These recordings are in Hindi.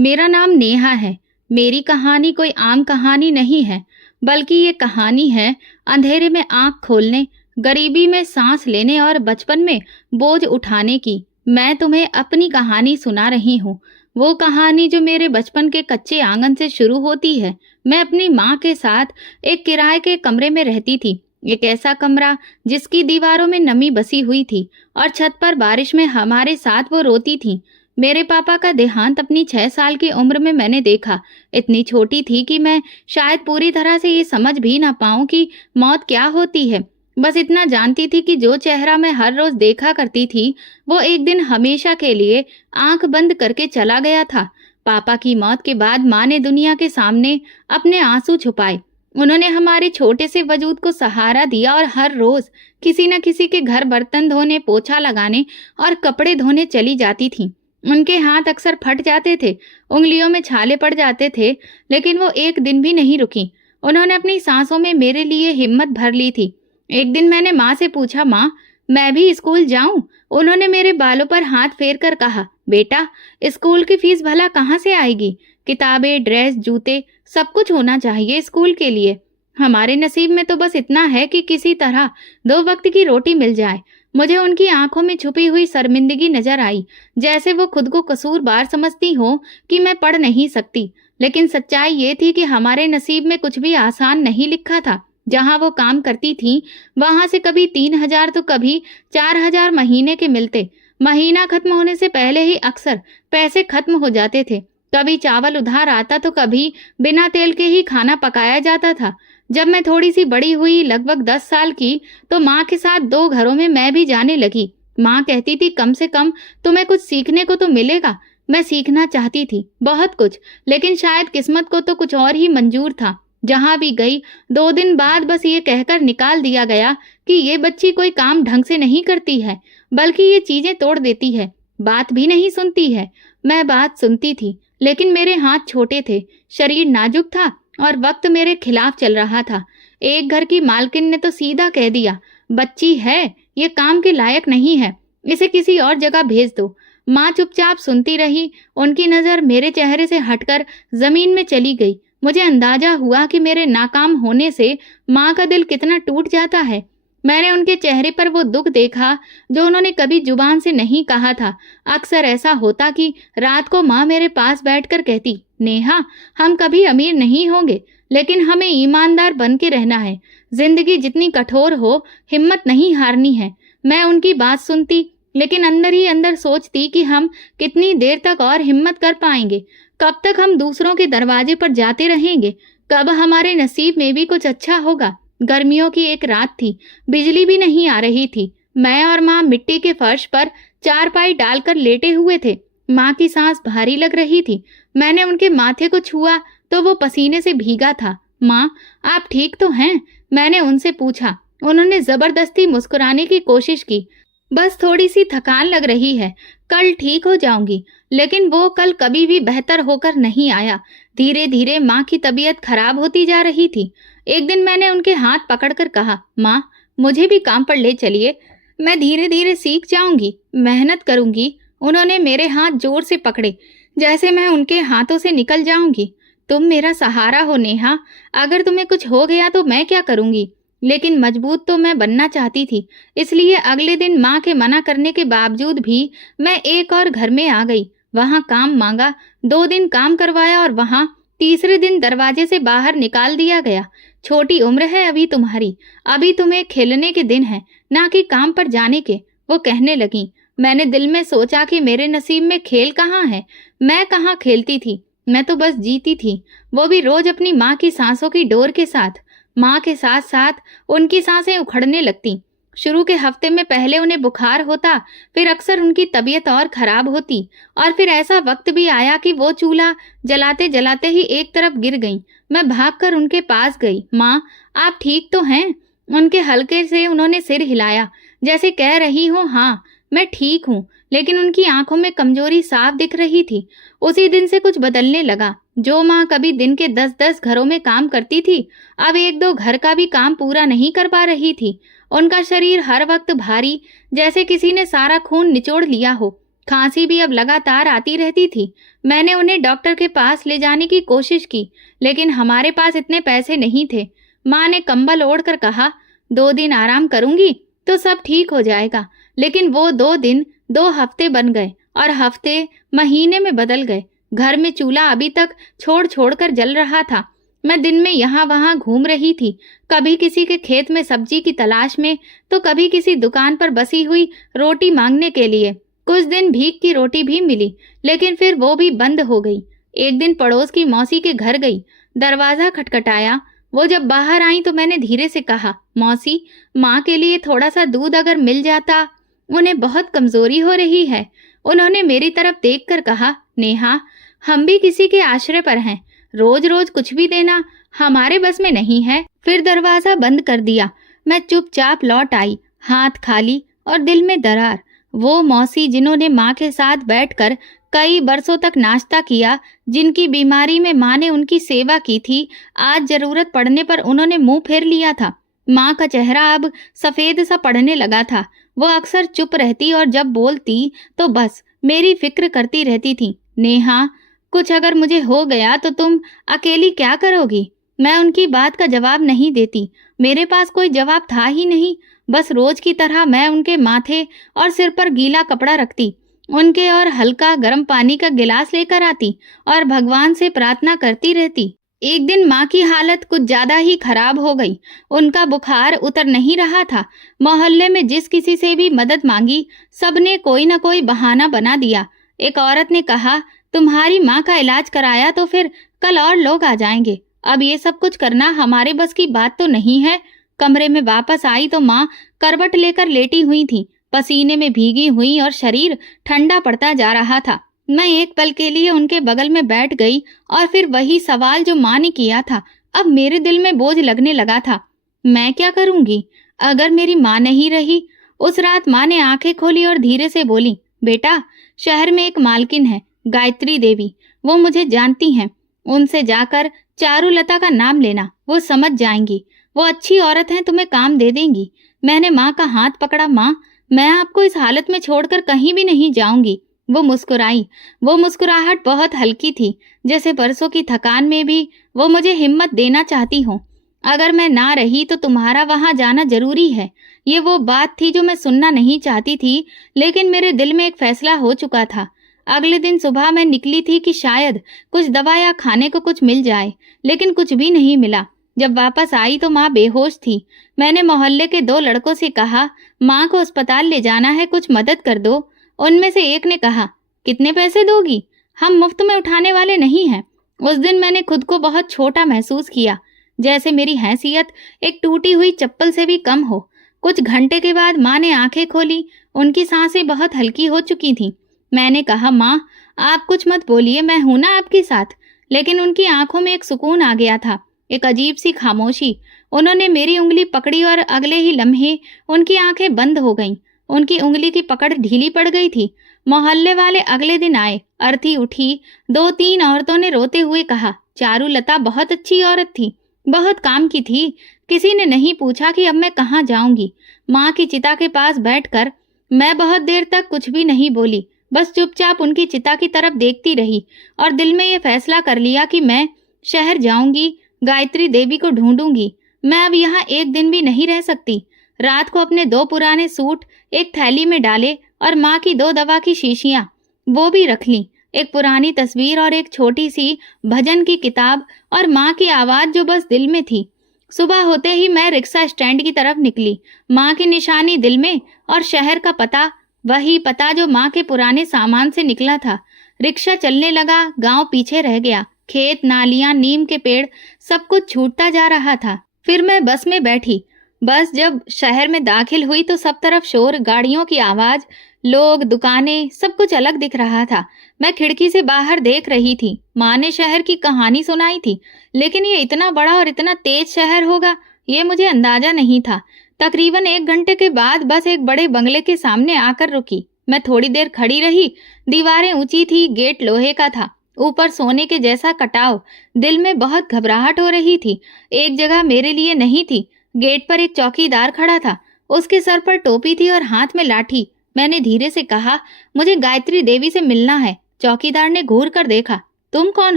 मेरा नाम नेहा है। मेरी कहानी कोई आम कहानी नहीं है, बल्कि ये कहानी है अंधेरे में आँख खोलने, गरीबी में सांस लेने और बचपन में बोझ उठाने की। मैं तुम्हें अपनी कहानी सुना रही हूँ। वो कहानी जो मेरे बचपन के कच्चे आंगन से शुरू होती है। मैं अपनी माँ के साथ एक किराए के कमरे में रहती थी। एक ऐसा कमरा जिसकी दीवारों में नमी बसी हुई थी और छत पर बारिश में हमारे साथ वो रोती थी। मेरे पापा का देहांत अपनी 6 साल की उम्र में मैंने देखा। इतनी छोटी थी कि मैं शायद पूरी तरह से ये समझ भी ना पाऊं कि मौत क्या होती है। बस इतना जानती थी कि जो चेहरा मैं हर रोज देखा करती थी, वो एक दिन हमेशा के लिए आंख बंद करके चला गया था। पापा की मौत के बाद माँ ने दुनिया के सामने अपने आंसू छुपाए। उन्होंने हमारे छोटे से वजूद को सहारा दिया और हर रोज किसी न किसी के घर बर्तन धोने, पोछा लगाने और कपड़े धोने चली जाती थी। उनके हाथ अक्सर फट जाते थे, उंगलियों में छाले पड़ जाते थे, लेकिन वो एक दिन भी नहीं रुकी। उन्होंने अपनी सांसों में मेरे लिए हिम्मत भर ली थी। एक दिन मैंने माँ से पूछा, माँ मैं भी स्कूल जाऊं? उन्होंने मेरे बालों पर हाथ फेर कर कहा, बेटा स्कूल की फीस भला कहाँ से आएगी? किताबें, ड्रेस, जूते सब कुछ होना चाहिए स्कूल के लिए। हमारे नसीब में तो बस इतना है कि किसी तरह 2 वक्त की रोटी मिल जाए। मुझे उनकी आंखों में छुपी हुई शर्मिंदगी नजर आई, जैसे वो खुद को कसूरवार समझती हो कि मैं पढ़ नहीं सकती। लेकिन सच्चाई ये थी कि हमारे नसीब में कुछ भी आसान नहीं लिखा था। जहां वो काम करती थी, वहां से कभी 3,000 तो कभी 4,000 महीने के मिलते। महीना खत्म होने से पहले ही अक्सर पैसे खत्म हो जाते थे। कभी चावल उधार आता तो कभी बिना तेल के ही खाना पकाया जाता था। जब मैं थोड़ी सी बड़ी हुई, लगभग 10 साल की, तो माँ के साथ 2 घरों में मैं भी जाने लगी। माँ कहती थी, कम से कम तुम्हें कुछ सीखने को तो मिलेगा। मैं सीखना चाहती थी बहुत कुछ, लेकिन शायद किस्मत को तो कुछ और ही मंजूर था। जहां भी गई 2 दिन बाद बस ये कहकर निकाल दिया गया कि ये बच्ची कोई काम ढंग से नहीं करती है, बल्कि ये चीजें तोड़ देती है, बात भी नहीं सुनती है। मैं बात सुनती थी, लेकिन मेरे हाथ छोटे थे, शरीर नाजुक था और वक्त मेरे खिलाफ चल रहा था। एक घर की मालकिन ने तो सीधा कह दिया, बच्ची है, ये काम के लायक नहीं है, इसे किसी और जगह भेज दो। माँ चुपचाप सुनती रही। उनकी नजर मेरे चेहरे से हटकर जमीन में चली गई। मुझे अंदाजा हुआ कि मेरे नाकाम होने से माँ का दिल कितना टूट जाता है। मैंने उनके चेहरे पर वो दुख देखा जो उन्होंने कभी जुबान से नहीं कहा था। अक्सर ऐसा होता कि रात को माँ मेरे पास बैठकर कहती, नेहा हम कभी अमीर नहीं होंगे, लेकिन हमें ईमानदार बन के रहना है। जिंदगी जितनी कठोर हो, हिम्मत नहीं हारनी है। मैं उनकी बात सुनती, लेकिन अंदर ही अंदर सोचती कि हम कितनी देर तक और हिम्मत कर पाएंगे। कब तक हम दूसरों के दरवाजे पर जाते रहेंगे? कब हमारे नसीब में भी कुछ अच्छा होगा? गर्मियों की एक रात थी, बिजली भी नहीं आ रही थी। मैं और माँ मिट्टी के फर्श पर चारपाई डालकर लेटे हुए थे। माँ की सांस भारी लग रही थी। मैंने उनके माथे को छुआ तो वो पसीने से भीगा था। माँ आप ठीक तो हैं? मैंने उनसे पूछा। उन्होंने जबरदस्ती मुस्कुराने की कोशिश की। बस थोड़ी सी थकान लग रही है, कल ठीक हो जाऊंगी। लेकिन वो कल कभी भी बेहतर होकर नहीं आया। धीरे धीरे माँ की तबीयत खराब होती जा रही थी। एक दिन मैंने उनके हाथ पकड़कर कहा, माँ मुझे भी काम पर ले चलिए, मैं धीरे धीरे सीख जाऊंगी, मेहनत करूंगी। उन्होंने मेरे हाथ जोर से पकड़े, जैसे मैं उनके हाथों से निकल जाऊंगी। तुम मेरा सहारा हो नेहा, अगर तुम्हें कुछ हो गया तो मैं क्या करूंगी? लेकिन मजबूत तो मैं बनना चाहती थी, इसलिए अगले दिन माँ के मना करने के बावजूद भी मैं एक और घर में आ गई। वहां काम मांगा, 2 दिन काम करवाया और वहां तीसरे दिन दरवाजे से बाहर निकाल दिया गया। छोटी उम्र है अभी तुम्हारी, अभी तुम्हें खेलने के दिन है, ना कि काम पर जाने के, वो कहने लगी। मैंने दिल में सोचा कि मेरे नसीब में खेल कहाँ है। मैं कहाँ खेलती थी, मैं तो बस जीती थी, वो भी रोज अपनी माँ की सांसों की डोर के साथ। माँ के साथ साथ उनकी सांसें उखड़ने लगती। शुरू के हफ्ते में पहले उन्हें बुखार होता, फिर अक्सर उनकी तबीयत और खराब होती, और फिर ऐसा वक्त भी आया कि वो चूल्हा जलाते जलाते ही एक तरफ गिर गईं। मैं भागकर उनके पास गई। माँ आप ठीक तो हैं? उनके हल्के से उन्होंने सिर हिलाया, जैसे कह रही हो हाँ मैं ठीक हूँ, लेकिन उनकी आंखों में कमजोरी साफ दिख रही थी। उसी दिन से कुछ बदलने लगा। जो माँ कभी दिन के 10-10 घरों में काम करती थी, अब 1-2 घर का भी काम पूरा नहीं कर पा रही थी। उनका शरीर हर वक्त भारी, जैसे किसी ने सारा खून निचोड़ लिया हो। खांसी भी अब लगातार आती रहती थी। मैंने उन्हें डॉक्टर के पास ले जाने की कोशिश की, लेकिन हमारे पास इतने पैसे नहीं थे। माँ ने कंबल ओढ़कर कहा, 2 दिन आराम करूंगी तो सब ठीक हो जाएगा। लेकिन वो 2 दिन 2 हफ्ते बन गए और हफ्ते महीने में बदल गए। घर में चूल्हा अभी तक छोड़ छोड़ कर जल रहा था। मैं दिन में यहाँ वहाँ घूम रही थी, कभी किसी के खेत में सब्जी की तलाश में, तो कभी किसी दुकान पर बसी हुई रोटी मांगने के लिए। कुछ दिन भीख की रोटी भी मिली, लेकिन फिर वो भी बंद हो गई। एक दिन पड़ोस की मौसी के घर गई, दरवाजा खटखटाया। वो जब बाहर आई तो मैंने धीरे से कहा, मौसी, माँ के लिए थोड़ा सा दूध अगर मिल जाता, उन्हें बहुत कमजोरी हो रही है। उन्होंने मेरी तरफ देखकर कहा, नेहा, हम भी किसी के आश्रय पर हैं, रोज रोज कुछ भी देना हमारे बस में नहीं है। फिर दरवाजा बंद कर दिया। मैं चुपचाप लौट आई, हाथ खाली और दिल में दरार। वो मौसी जिन्होंने माँ के साथ बैठकर कई बरसों तक नाश्ता किया, जिनकी बीमारी में माँ ने उनकी सेवा की थी, आज जरूरत पड़ने पर उन्होंने मुंह फेर लिया था। माँ का चेहरा अब सफेद सा पड़ने लगा था। वो अक्सर चुप रहती और जब बोलती तो बस मेरी फिक्र करती रहती थी। नेहा, कुछ अगर मुझे हो गया तो तुम अकेली क्या करोगी? मैं उनकी बात का जवाब नहीं देती। मेरे पास कोई जवाब था ही नहीं। बस रोज की तरह मैं उनके माथे और सिर पर गीला कपड़ा रखती, उनके और हल्का गर्म पानी का गिलास लेकर आती और भगवान से प्रार्थना करती रहती। एक दिन माँ की हालत कुछ ज्यादा ही खराब हो गई। उनका बुखार उतर नहीं रहा था। मोहल्ले में जिस किसी से भी मदद मांगी, सबने कोई न कोई बहाना बना दिया। एक औरत ने कहा, तुम्हारी माँ का इलाज कराया तो फिर कल और लोग आ जाएंगे। अब ये सब कुछ करना हमारे बस की बात तो नहीं है। कमरे में वापस आई तो माँ करवट लेकर लेटी हुई थी, पसीने में भीगी हुई और शरीर ठंडा पड़ता जा रहा था। मैं एक पल के लिए उनके बगल में बैठ गई और फिर वही सवाल जो माँ ने किया था, अब मेरे दिल में बोझ लगने लगा था। मैं क्या करूंगी अगर मेरी माँ नहीं रही? उस रात माँ ने आंखें खोली और धीरे से बोली, बेटा, शहर में एक मालकिन है, गायत्री देवी, वो मुझे जानती हैं। उनसे जाकर चारुलता का नाम लेना, वो समझ जाएंगी। वो अच्छी औरत हैं, तुम्हें काम दे देंगी। मैंने माँ का हाथ पकड़ा। माँ, मैं आपको इस हालत में छोड़कर कहीं भी नहीं जाऊंगी। वो मुस्कुराई। वो मुस्कुराहट बहुत हल्की थी, जैसे परसों की थकान में भी वो मुझे हिम्मत देना चाहती हो। अगर मैं ना रही तो तुम्हारा वहां जाना जरूरी है। ये वो बात थी जो मैं सुनना नहीं चाहती थी, लेकिन मेरे दिल में एक फैसला हो चुका था। अगले दिन सुबह मैं निकली थी कि शायद कुछ दवा या खाने को कुछ मिल जाए, लेकिन कुछ भी नहीं मिला। जब वापस आई तो माँ बेहोश थी। मैंने मोहल्ले के 2 लड़कों से कहा, माँ को अस्पताल ले जाना है, कुछ मदद कर दो। उनमें से एक ने कहा, कितने पैसे दोगी? हम मुफ्त में उठाने वाले नहीं हैं। उस दिन मैंने खुद को बहुत छोटा महसूस किया, जैसे मेरी हैसियत एक टूटी हुई चप्पल से भी कम हो। कुछ घंटे के बाद माँ ने आंखें खोली। उनकी सांसें बहुत हल्की हो चुकी थीं। मैंने कहा, माँ, आप कुछ मत बोलिए, मैं हूं ना आपके साथ। लेकिन उनकी आंखों में एक सुकून आ गया था, एक अजीब सी खामोशी। उन्होंने मेरी उंगली पकड़ी और अगले ही लम्हे उनकी आंखें बंद हो गईं। उनकी उंगली की पकड़ ढीली पड़ गई थी। मोहल्ले वाले अगले दिन आए। अर्थी उठी। 2-3 औरतों ने रोते हुए कहा, चारुलता बहुत अच्छी औरत थी, बहुत काम की थी। किसी ने नहीं पूछा कि अब मैं कहाँ जाऊंगी। माँ की चिता के पास बैठकर मैं बहुत देर तक कुछ भी नहीं बोली, बस चुपचाप उनकी चिता की तरफ देखती रही और दिल में ये फैसला कर लिया कि मैं शहर जाऊंगी, गायत्री देवी को ढूंढूंगी। मैं अब यहाँ एक दिन भी नहीं रह सकती। रात को अपने 2 पुराने सूट एक थैली में डाले और माँ की 2 दवा की शीशियां वो भी रख ली, एक पुरानी तस्वीर और एक छोटी सी भजन की किताब और माँ की आवाज जो बस दिल में थी। सुबह होते ही मैं रिक्शा स्टैंड की तरफ निकली। माँ की निशानी दिल में और शहर का पता, वही पता जो माँ के पुराने सामान से निकला था। रिक्शा चलने लगा, गांव पीछे रह गया। खेत, नालियां, नीम के पेड़, सब कुछ छूटता जा रहा था। फिर मैं बस में बैठी। बस जब शहर में दाखिल हुई तो सब तरफ शोर, गाड़ियों की आवाज, लोग, दुकानें, सब कुछ अलग दिख रहा था। मैं खिड़की से बाहर देख रही थी। माँ ने शहर की कहानी सुनाई थी, लेकिन ये इतना बड़ा और इतना तेज शहर होगा, ये मुझे अंदाजा नहीं था। तकरीबन 1 घंटे के बाद बस एक बड़े बंगले के सामने आकर रुकी। मैं थोड़ी देर खड़ी रही। दीवारें ऊंची थी, गेट लोहे का था, ऊपर सोने के जैसा कटाव। दिल में बहुत घबराहट हो रही थी। एक जगह मेरे लिए नहीं थी। गेट पर एक चौकीदार खड़ा था, उसके सर पर टोपी थी और हाथ में लाठी। मैंने धीरे से कहा, मुझे गायत्री देवी से मिलना है। चौकीदार ने घूर कर देखा। तुम कौन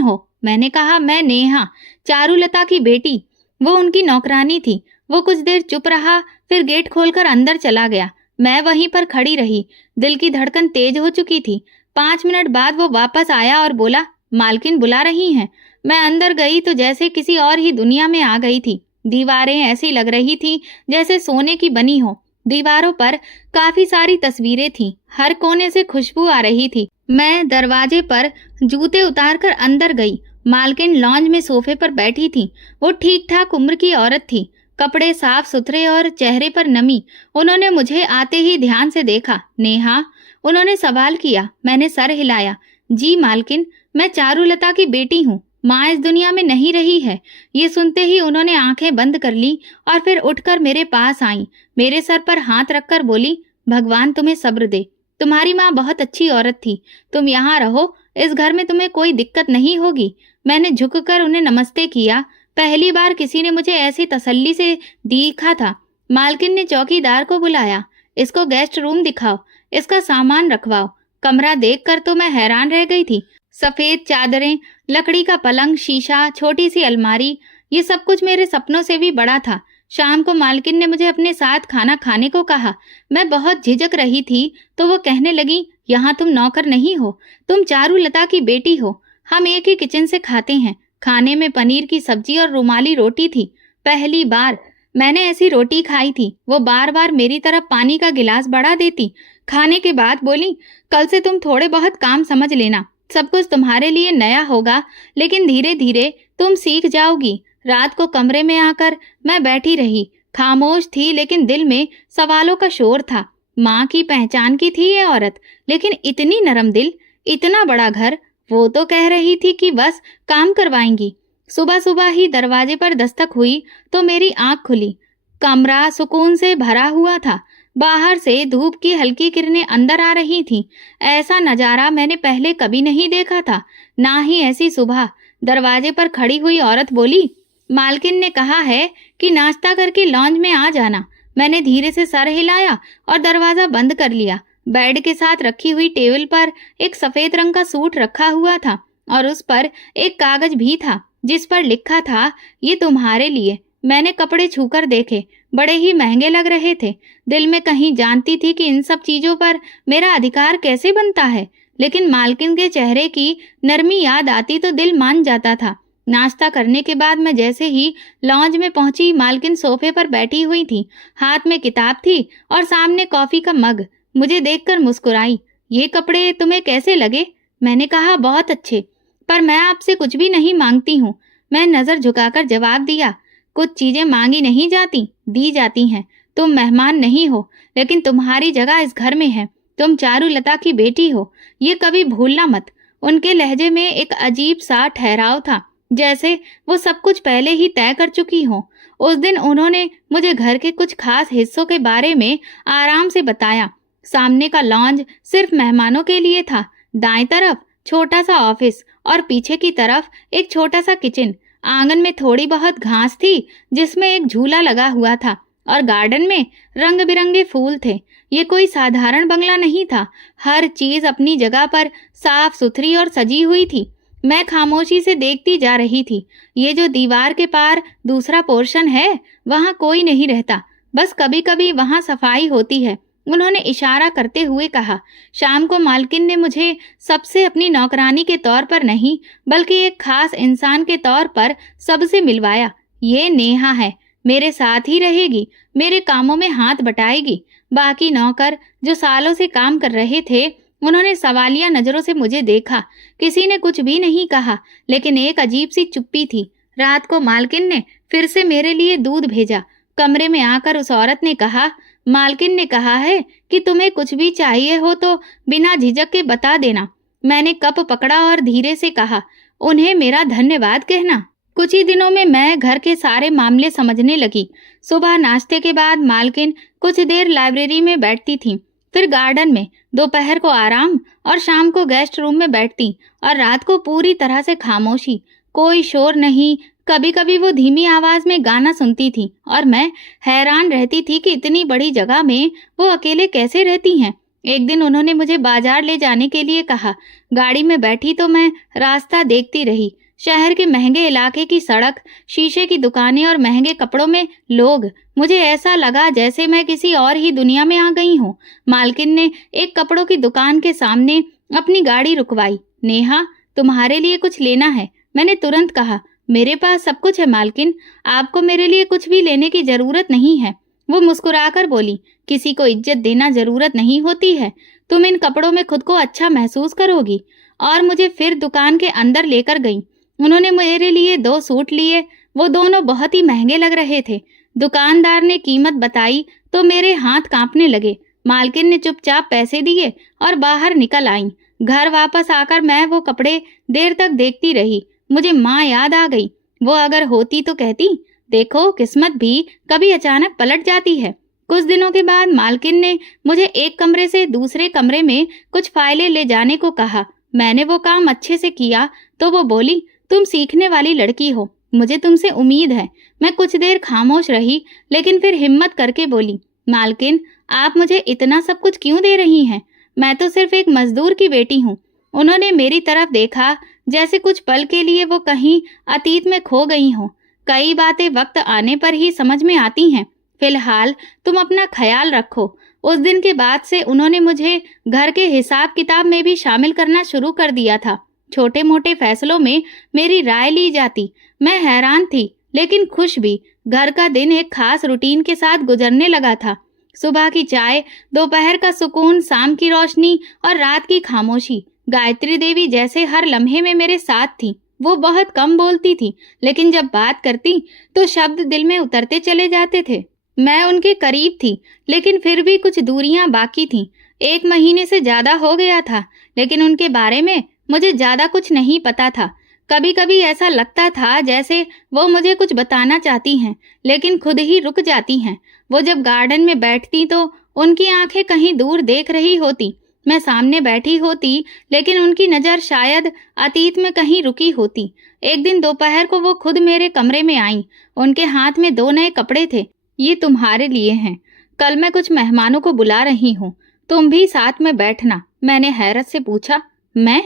हो? मैंने कहा, मैं नेहा, चारुलता की बेटी। वो उनकी नौकरानी थी। वो कुछ देर चुप रहा, फिर गेट खोलकर अंदर चला गया। मैं वहीं पर खड़ी रही। दिल की धड़कन तेज हो चुकी थी। 5 मिनट बाद वो वापस आया और बोला, मालकिन बुला रही हैं। मैं अंदर गई तो जैसे किसी और ही दुनिया में आ गई थी। दीवारें ऐसी लग रही थी जैसे सोने की बनी हो। दीवारों पर काफी सारी तस्वीरें थीं। हर कोने से खुशबू आ रही थी। मैं दरवाजे पर जूते उतारकर अंदर गई। मालकिन लॉन्ज में सोफे पर बैठी थी। वो ठीक ठाक उम्र की औरत थी, कपड़े साफ सुथरे और चेहरे पर नमी। उन्होंने मुझे आते ही ध्यान से देखा। नेहा, उन्होंने सवाल किया। मैंने सर हिलाया। जी मालकिन, मैं चारुलता की बेटी हूँ। माँ इस दुनिया में नहीं रही है। ये सुनते ही उन्होंने आंखें बंद कर ली और फिर उठकर मेरे पास आईं। मेरे सर पर हाथ रखकर बोली, भगवान तुम्हें सब्र दे। तुम्हारी माँ बहुत अच्छी औरत थी। तुम यहाँ रहो, इस घर में तुम्हें कोई दिक्कत नहीं होगी। मैंने झुककर उन्हें नमस्ते किया। पहली बार किसी ने मुझे ऐसी तसल्ली से देखा था। मालकिन ने चौकीदार को बुलाया। इसको गेस्ट रूम दिखाओ, इसका सामान रखवाओ। कमरा देखकर तो मैं हैरान रह गई थी। सफेद चादरें, लकड़ी का पलंग, शीशा, छोटी सी अलमारी, ये सब कुछ मेरे सपनों से भी बड़ा था। शाम को मालकिन ने मुझे अपने साथ खाना खाने को कहा। मैं बहुत झिझक रही थी तो वो कहने लगी, यहाँ तुम नौकर नहीं हो, तुम चारुलता की बेटी हो। हम एक ही किचन से खाते हैं। खाने में पनीर की सब्जी और रुमाली रोटी थी। पहली बार मैंने ऐसी रोटी खाई थी। वो बार बार मेरी तरफ पानी का गिलास बढ़ा देती। खाने के बाद बोली, कल से तुम थोड़े बहुत काम समझ लेना। सब कुछ तुम्हारे लिए नया होगा, लेकिन धीरे धीरे तुम सीख जाओगी। रात को कमरे में आकर मैं बैठी रही। खामोश थी, लेकिन दिल में सवालों का शोर था। माँ की पहचान की थी ये औरत, लेकिन इतनी नरम दिल, इतना बड़ा घर। वो तो कह रही थी कि बस काम करवाएंगी। सुबह सुबह ही दरवाजे पर दस्तक हुई तो मेरी आंख खुली। कमरा सुकून से भरा हुआ था। बाहर से धूप की हल्की किरणें अंदर आ रही थीं। ऐसा नजारा मैंने पहले कभी नहीं देखा था, ना ही ऐसी सुबह। दरवाजे पर खड़ी हुई औरत बोली, मालकिन ने कहा है कि नाश्ता करके लॉन्ज में आ जाना। मैंने धीरे से सर हिलाया और दरवाजा बंद कर लिया। बेड के साथ रखी हुई टेबल पर एक सफेद रंग का सूट रखा हुआ था और उस पर एक कागज भी था जिस पर लिखा था, ये तुम्हारे लिए। मैंने कपड़े छूकर देखे, बड़े ही महंगे लग रहे थे। दिल में कहीं जानती थी कि इन सब चीजों पर मेरा अधिकार कैसे बनता है, लेकिन मालकिन के चेहरे की नरमी याद आती तो दिल मान जाता था। नाश्ता करने के बाद मैं जैसे ही लॉन्ज में पहुंची, मालकिन सोफे पर बैठी हुई थी। हाथ में किताब थी और सामने कॉफी का मग। मुझे देखकर मुस्कुराई। ये कपड़े तुम्हें कैसे लगे? मैंने कहा, बहुत अच्छे, पर मैं आपसे कुछ भी नहीं मांगती हूँ। मैं नजर झुकाकर जवाब दिया, कुछ चीजें मांगी नहीं जाती, दी जाती हैं। तुम मेहमान नहीं हो, लेकिन तुम्हारी जगह इस घर में है। तुम चारुलता की बेटी हो, ये कभी भूलना मत। उनके लहजे में एक अजीब सा ठहराव था, जैसे वो सब कुछ पहले ही तय कर चुकी हो। उस दिन उन्होंने मुझे घर के कुछ खास हिस्सों के बारे में आराम से बताया। सामने का लॉन्ज सिर्फ मेहमानों के लिए था। दाएं तरफ छोटा सा ऑफिस और पीछे की तरफ एक छोटा सा किचन। आंगन में थोड़ी बहुत घास थी जिसमें एक झूला लगा हुआ था और गार्डन में रंग बिरंगे फूल थे। ये कोई साधारण बंगला नहीं था। हर चीज अपनी जगह पर साफ सुथरी और सजी हुई थी। मैं खामोशी से देखती जा रही थी। ये जो दीवार के पार दूसरा पोर्शन है, वहाँ कोई नहीं रहता, बस कभी कभी वहाँ सफाई होती है। उन्होंने इशारा करते हुए कहा। शाम को मालकिन ने मुझे सबसे अपनी नौकरानी के तौर पर नहीं, बल्कि एक खास इंसान के तौर पर सबसे मिलवाया। ये नेहा है, मेरे साथ ही रहेगी, मेरे कामों में हाथ बटाएगी। बाकी नौकर जो सालों से काम कर रहे थे, उन्होंने सवालिया नजरों से मुझे देखा। किसी ने कुछ भी नहीं कहा, लेकिन एक अजीब सी चुप्पी थी। रात को मालकिन ने फिर से मेरे लिए दूध भेजा। कमरे में आकर उस औरत ने कहा, मालकिन ने कहा है कि तुम्हें कुछ भी चाहिए हो तो बिना झिझक के बता देना। मैंने कप पकड़ा और धीरे से कहा, उन्हें मेरा धन्यवाद कहना। कुछ ही दिनों में मैं घर के सारे मामले समझने लगी। सुबह नाश्ते के बाद मालकिन कुछ देर लाइब्रेरी में बैठती थी, फिर गार्डन में, दोपहर को आराम और शाम को गेस्ट रूम में बैठती, और रात को पूरी तरह से खामोशी, कोई शोर नहीं। कभी कभी वो धीमी आवाज में गाना सुनती थी और मैं हैरान रहती थी कि इतनी बड़ी जगह में वो अकेले कैसे रहती हैं। एक दिन उन्होंने मुझे बाजार ले जाने के लिए कहा। गाड़ी में बैठी तो मैं रास्ता देखती रही। शहर के महंगे इलाके की सड़क, शीशे की दुकानें और महंगे कपड़ों में लोग। मुझे ऐसा लगा जैसे मैं किसी और ही दुनिया में आ गई हूँ। मालकिन ने एक कपड़ों की दुकान के सामने अपनी गाड़ी रुकवाई। नेहा, तुम्हारे लिए कुछ लेना है? मैंने तुरंत कहा, मेरे पास सब कुछ है मालकिन, आपको मेरे लिए कुछ भी लेने की जरूरत नहीं है। वो मुस्कुराकर बोली, किसी को इज्जत देना जरूरत नहीं होती है। तुम इन कपड़ों में खुद को अच्छा महसूस करोगी। और मुझे फिर दुकान के अंदर लेकर गई। उन्होंने मेरे लिए 2 सूट लिए। वो दोनों बहुत ही महंगे लग रहे थे। दुकानदार ने कीमत बताई तो मेरे हाथ कांपने लगे। मालकिन ने चुपचाप पैसे दिए और बाहर निकल आईं। घर वापस आकर मैं वो कपड़े देर तक देखती रही। मुझे माँ याद आ गई। वो अगर होती तो कहती, देखो किस्मत भी कभी अचानक पलट जाती है। कुछ दिनों के बाद मालकिन ने मुझे एक कमरे से दूसरे कमरे में कुछ फाइलें ले जाने को कहा। मैंने वो काम अच्छे से किया तो वो बोली, तुम सीखने वाली लड़की हो, मुझे तुमसे उम्मीद है। मैं कुछ देर खामोश रही, लेकिन फिर हिम्मत करके बोली, मालकिन आप मुझे इतना सब कुछ क्यों दे रही हैं? मैं तो सिर्फ एक मजदूर की बेटी हूँ। उन्होंने मेरी तरफ देखा जैसे कुछ पल के लिए वो कहीं अतीत में खो गई हो। कई बातें वक्त आने पर ही समझ में आती हैं। फिलहाल तुम अपना ख्याल रखो। उस दिन के बाद से उन्होंने मुझे घर के हिसाब किताब में भी शामिल करना शुरू कर दिया था। छोटे मोटे फैसलों में मेरी राय ली जाती। मैं हैरान थी लेकिन खुश भी। घर का दिन एक खास रूटीन के साथ गुजरने लगा था। सुबह की चाय, दोपहर का सुकून, शाम की रोशनी और रात की खामोशी। गायत्री देवी जैसे हर लम्हे में मेरे साथ थी। वो बहुत कम बोलती थी, लेकिन जब बात करती तो शब्द दिल में उतरते चले जाते थे। मैं उनके करीब थी, लेकिन फिर भी कुछ दूरियां बाकी थीं। 1 महीने से ज्यादा हो गया था, लेकिन उनके बारे में मुझे ज्यादा कुछ नहीं पता था। कभी कभी ऐसा लगता था जैसे वो मुझे कुछ बताना चाहती हैं, लेकिन खुद ही रुक जाती हैं। वो जब गार्डन में बैठती तो उनकी आंखें कहीं दूर देख रही होती। मैं सामने बैठी होती, लेकिन उनकी नजर शायद अतीत में कहीं रुकी होती। एक दिन दोपहर को वो खुद मेरे कमरे में आईं। उनके हाथ में 2 नए कपड़े थे। ये तुम्हारे लिए हैं। कल मैं कुछ मेहमानों को बुला रही हूँ, तुम भी साथ में बैठना। मैंने हैरत से पूछा, मैं?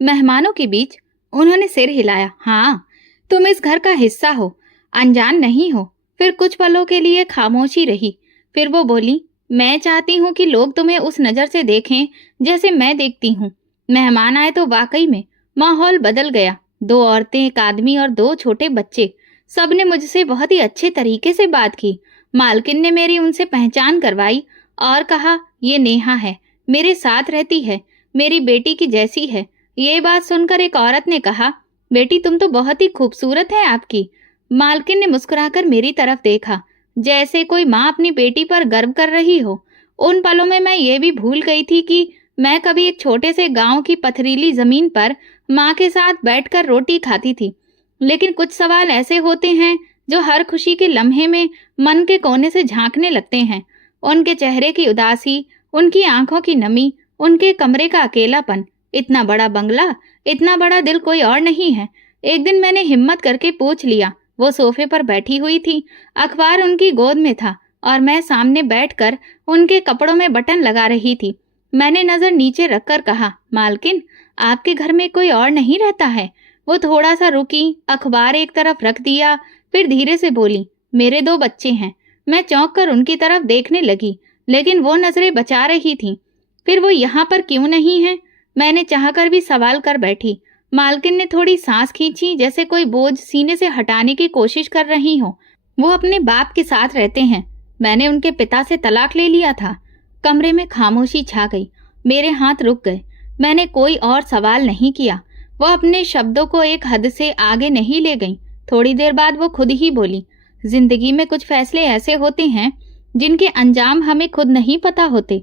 मेहमानों के बीच? उन्होंने सिर हिलाया। हाँ, तुम इस घर का हिस्सा हो, अनजान नहीं हो। फिर कुछ पलों के लिए खामोशी रही। फिर वो बोली, मैं चाहती हूँ कि लोग तुम्हें उस नज़र से देखें जैसे मैं देखती हूँ। मेहमान आए तो वाकई में माहौल बदल गया। 2 औरतें, एक आदमी और 2 छोटे बच्चे। सब ने मुझसे बहुत ही अच्छे तरीके से बात की। मालकिन ने मेरी उनसे पहचान करवाई और कहा, ये नेहा है, मेरे साथ रहती है, मेरी बेटी की जैसी है। ये बात सुनकर एक औरत ने कहा, बेटी तुम तो बहुत ही खूबसूरत है आपकी। मालकिन ने मुस्कुराकर मेरी तरफ देखा, जैसे कोई माँ अपनी बेटी पर गर्व कर रही हो। उन पलों में मैं ये भी भूल गई थी कि मैं कभी एक छोटे से गांव की पथरीली जमीन पर माँ के साथ बैठकर रोटी खाती थी। लेकिन कुछ सवाल ऐसे होते हैं जो हर खुशी के लम्हे में मन के कोने से झांकने लगते हैं। उनके चेहरे की उदासी, उनकी आंखों की नमी, उनके कमरे का अकेलापन। इतना बड़ा बंगला, इतना बड़ा दिल कोई और नहीं है। एक दिन मैंने हिम्मत करके पूछ लिया। वो सोफे पर बैठी हुई थी, अखबार उनकी गोद में था और मैं सामने बैठकर उनके कपड़ों में बटन लगा रही थी। मैंने नजर नीचे रखकर कहा, मालकिन आपके घर में कोई और नहीं रहता है? वो थोड़ा सा रुकी, अखबार एक तरफ रख दिया, फिर धीरे से बोली, मेरे 2 बच्चे हैं। मैं चौंक कर उनकी तरफ देखने लगी, लेकिन वो नजरें बचा रही थी। फिर वो यहाँ पर क्यों नहीं है? मैंने चाहकर भी सवाल कर बैठी। मालकिन ने थोड़ी सांस खींची, जैसे कोई बोझ सीने से हटाने की कोशिश कर रही हो। वो अपने बाप के साथ रहते हैं। मैंने उनके पिता से तलाक ले लिया था। कमरे में खामोशी छा गई। मेरे हाथ रुक गए। मैंने कोई और सवाल नहीं किया। वो अपने शब्दों को एक हद से आगे नहीं ले गई। थोड़ी देर बाद वो खुद ही बोली, जिंदगी में कुछ फैसले ऐसे होते हैं जिनके अंजाम हमें खुद नहीं पता होते।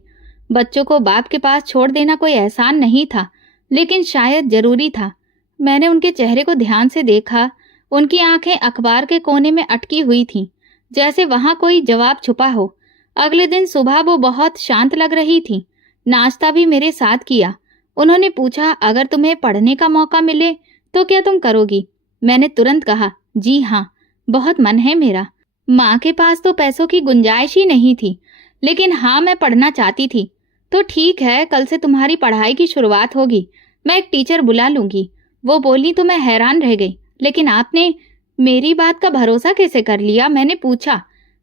बच्चों को बाप के पास छोड़ देना कोई एहसान नहीं था, लेकिन शायद जरूरी था। मैंने उनके चेहरे को ध्यान से देखा। उनकी आंखें अखबार के कोने में अटकी हुई थीं, जैसे वहां कोई जवाब छुपा हो। अगले दिन सुबह वो बहुत शांत लग रही थी। नाश्ता भी मेरे साथ किया। उन्होंने पूछा, अगर तुम्हें पढ़ने का मौका मिले तो क्या तुम करोगी? मैंने तुरंत कहा, जी हाँ, बहुत मन है मेरा। माँ के पास तो पैसों की गुंजाइश ही नहीं थी, लेकिन हाँ, मैं पढ़ना चाहती थी। तो ठीक है, कल से तुम्हारी पढ़ाई की शुरुआत होगी। मैं एक टीचर बुला लूंगी। वो बोली तो मैं हैरान रह गई। लेकिन आपने मेरी बात का भरोसा कैसे कर लिया? मैंने पूछा।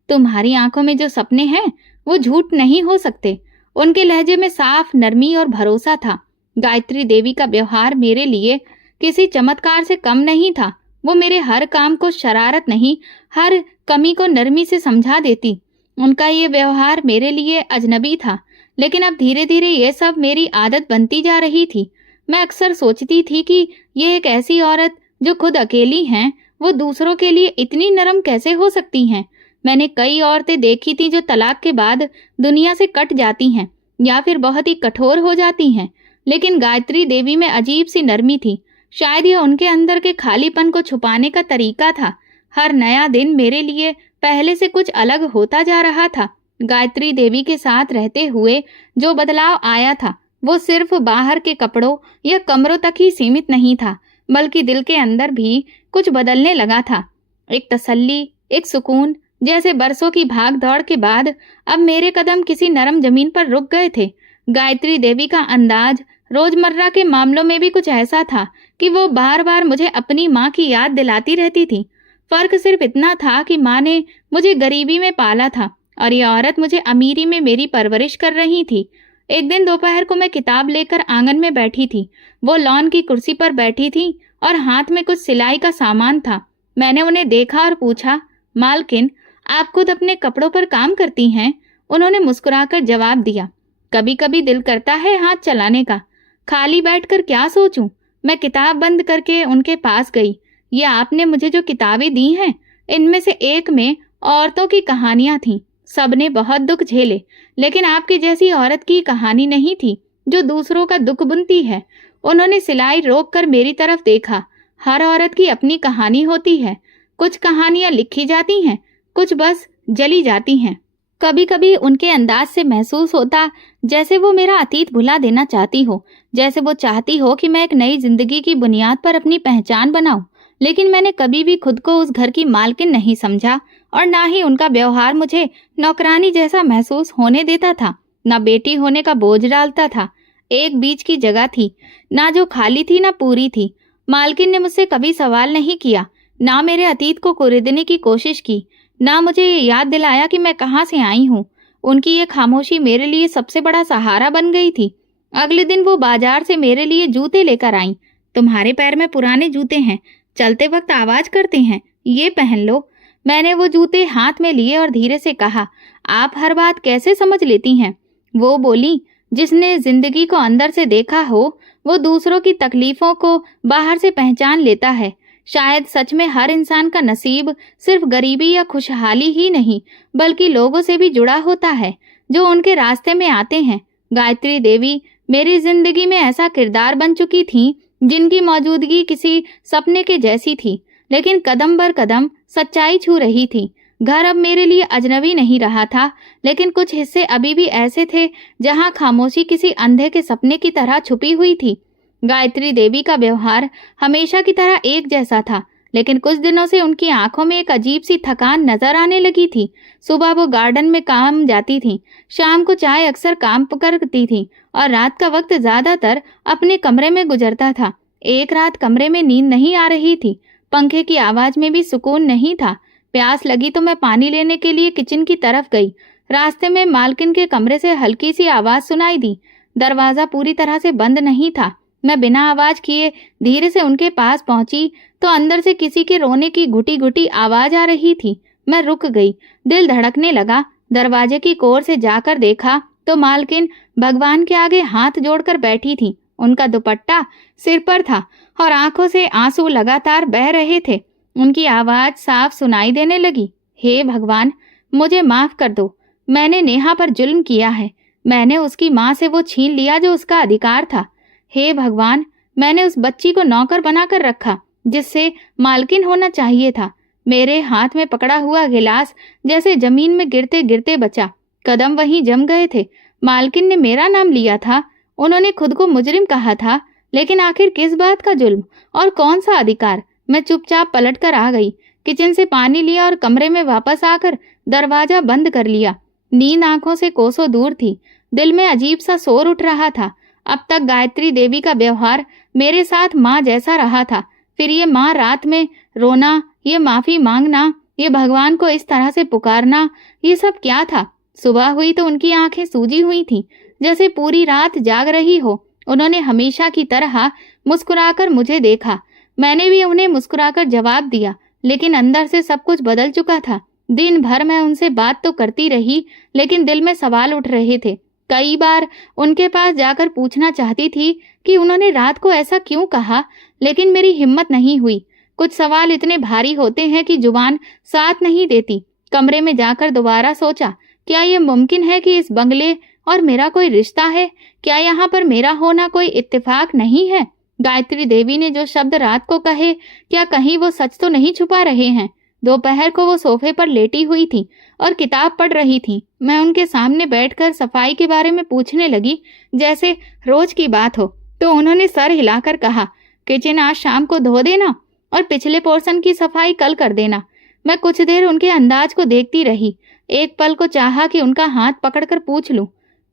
तुम्हारी आंखों में जो सपने हैं वो झूठ नहीं हो सकते। उनके लहजे में साफ नरमी और भरोसा था। गायत्री देवी का व्यवहार मेरे लिए किसी चमत्कार से कम नहीं था। वो मेरे हर काम को शरारत नहीं, हर कमी को नरमी से समझा देती। उनका ये व्यवहार मेरे लिए अजनबी था, लेकिन अब धीरे धीरे ये सब मेरी आदत बनती जा रही थी। मैं अक्सर सोचती थी कि ये एक ऐसी औरत जो खुद अकेली हैं, वो दूसरों के लिए इतनी नरम कैसे हो सकती हैं। मैंने कई औरतें देखी थी जो तलाक के बाद दुनिया से कट जाती हैं या फिर बहुत ही कठोर हो जाती हैं, लेकिन गायत्री देवी में अजीब सी नरमी थी। शायद ये उनके अंदर के खालीपन को छुपाने का तरीका था। हर नया दिन मेरे लिए पहले से कुछ अलग होता जा रहा था। गायत्री देवी के साथ रहते हुए जो बदलाव आया था वो सिर्फ बाहर के कपड़ों या कमरों तक ही सीमित नहीं था, बल्कि दिल के अंदर भी कुछ बदलने लगा था। एक तसल्ली, एक सुकून, जैसे बरसों की भाग दौड़ के बाद अब मेरे कदम किसी नरम जमीन पर रुक गए थे। गायत्री देवी का अंदाज रोजमर्रा के मामलों में भी कुछ ऐसा था कि वो बार बार मुझे अपनी माँ की याद दिलाती रहती थी। फर्क सिर्फ इतना था कि माँ ने मुझे गरीबी में पाला था और ये औरत मुझे अमीरी में मेरी परवरिश कर रही थी। एक दिन दोपहर को मैं किताब लेकर आंगन में बैठी थी। वो लॉन की कुर्सी पर बैठी थी और हाथ में कुछ सिलाई का सामान था। मैंने उन्हें देखा और पूछा, मालकिन, आप खुद अपने कपड़ों पर काम करती हैं? उन्होंने मुस्कुराकर जवाब दिया, कभी कभी दिल करता है हाथ चलाने का। खाली बैठकर क्या सोचूं? मैं किताब बंद करके उनके पास गई। ये आपने मुझे जो किताबें दी हैं, इनमें से एक में औरतों की कहानियां थीं। सबने बहुत दुख झेले, लेकिन आपकी जैसी औरत की कहानी नहीं थी जो दूसरों का दुख बुनती है। उन्होंने सिलाई रोक कर मेरी तरफ देखा। हर औरत की अपनी कहानी होती है। कुछ कहानियां लिखी जाती हैं, कुछ बस जली जाती हैं। कभी कभी उनके अंदाज से महसूस होता जैसे वो मेरा अतीत भुला देना चाहती हो, जैसे वो चाहती हो कि मैं एक नई जिंदगी की बुनियाद पर अपनी पहचान बनाऊं। लेकिन मैंने कभी भी खुद को उस घर की मालकिन नहीं समझा और ना ही उनका व्यवहार मुझे नौकरानी जैसा महसूस होने देता था। ना बेटी होने का बोझ डालता था। एक बीच की जगह थी, ना जो खाली थी ना पूरी थी। मालकिन ने मुझसे कभी सवाल नहीं किया, ना मेरे अतीत को कुरेदने की कोशिश की, ना मुझे ये याद दिलाया कि मैं कहाँ से आई हूँ। उनकी ये खामोशी मेरे लिए सबसे बड़ा सहारा बन गई थी। अगले दिन वो बाजार से मेरे लिए जूते लेकर आईं। तुम्हारे पैर में पुराने जूते हैं, चलते वक्त आवाज करते हैं, ये पहन लो। मैंने वो जूते हाथ में लिए और धीरे से कहा, आप हर बात कैसे समझ लेती हैं? वो बोली, जिसने जिंदगी को अंदर से देखा हो वो दूसरों की तकलीफों को बाहर से पहचान लेता है। शायद सच में हर इंसान का नसीब सिर्फ गरीबी या खुशहाली ही नहीं, बल्कि लोगों से भी जुड़ा होता है जो उनके रास्ते में आते हैं। गायत्री देवी मेरी जिंदगी में ऐसा किरदार बन चुकी थी जिनकी मौजूदगी किसी सपने के जैसी थी, लेकिन कदम बर कदम सच्चाई छू रही थी। घर अब मेरे लिए अजनबी नहीं रहा था, लेकिन कुछ हिस्से अभी भी ऐसे थे जहां खामोशी किसी अंधे के सपने की तरह छुपी हुई थी। गायत्री देवी का व्यवहार हमेशा की तरह एक जैसा था, लेकिन कुछ दिनों से उनकी आंखों में एक अजीब सी थकान नजर आने लगी थी। सुबह वो गार्डन में काम जाती थी, शाम को चाय अक्सर काम करती थी और रात का वक्त ज्यादातर अपने कमरे में गुजरता था। एक रात कमरे में नींद नहीं आ रही थी, पंखे की आवाज में भी सुकून नहीं था। प्यास लगी तो मैं पानी लेने के लिए किचन की तरफ गई। रास्ते में मालकिन के कमरे से हल्की सी आवाज सुनाई दी। दरवाजा पूरी तरह से बंद नहीं था। मैं बिना आवाज किए धीरे से उनके पास पहुंची तो अंदर से किसी के रोने की घुटी घुटी आवाज आ रही थी। मैं रुक गई, दिल धड़कने लगा। दरवाजे की कोर से जाकर देखा तो मालकिन भगवान के आगे हाथ जोड़कर बैठी थी। उनका दुपट्टा सिर पर था और आंखों से आंसू लगातार बह रहे थे। उनकी आवाज साफ सुनाई देने लगी, हे भगवान, मुझे माफ कर दो। मैंने नेहा पर जुल्म किया है। मैंने उसकी माँ से वो छीन लिया जो उसका अधिकार था। हे भगवान, मैंने उस बच्ची को नौकर बनाकर रखा जिससे मालकिन होना चाहिए था। मेरे हाथ में पकड़ा हुआ गिलास जैसे जमीन में गिरते गिरते बचा। कदम वहीं जम गए थे। मालकिन ने मेरा नाम लिया था, उन्होंने खुद को मुजरिम कहा था, लेकिन आखिर किस बात का जुल्म और कौन सा अधिकार? मैं चुपचाप पलट कर आ गई, किचन से पानी लिया और कमरे में वापस आकर दरवाजा बंद कर लिया। नींद आंखों से कोसों दूर थी। दिल में अजीब सा शोर उठ रहा था। अब तक गायत्री देवी का व्यवहार मेरे साथ माँ जैसा रहा था, फिर ये माँ रात में रोना, ये माफी मांगना, ये भगवान को इस तरह से पुकारना, ये सब क्या था? सुबह हुई तो उनकी आंखें सूजी हुई थीं, जैसे पूरी रात जाग रही हो। उन्होंने हमेशा की तरह मुस्कुराकर मुझे देखा। मैंने भी उन्हें मुस्कुराकर जवाब दिया, लेकिन अंदर से सब कुछ बदल चुका था। दिन भर मैं उनसे बात तो करती रही, लेकिन दिल में सवाल उठ रहे थे। कई बार उनके पास जाकर पूछना चाहती थी कि उन्होंने रात को ऐसा क्यों कहा, लेकिन मेरी हिम्मत नहीं हुई। कुछ सवाल इतने भारी होते हैं कि जुबान साथ नहीं देती। कमरे में जाकर दोबारा सोचा, क्या ये मुमकिन है कि इस बंगले और मेरा कोई रिश्ता है? क्या यहाँ पर मेरा होना कोई इत्तेफाक नहीं है? गायत्री देवी ने जो शब्द रात को कहे, क्या कहीं वो सच तो नहीं छुपा रहे हैं? दोपहर को वो सोफे पर लेटी हुई थी और किताब पढ़ रही थी। मैं उनके सामने बैठकर सफाई के बारे में पूछने लगी, जैसे रोज की बात हो, तो उन्होंने सर हिलाकर कहा, किचन आज शाम को धो देना और पिछले पोर्शन की सफाई कल कर देना। मैं कुछ देर उनके अंदाज को देखती रही। एक पल को चाहा कि उनका हाथ पकड़कर पूछ लूं,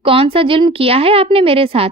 कौन सा जुल्म किया है आपने मेरे साथ?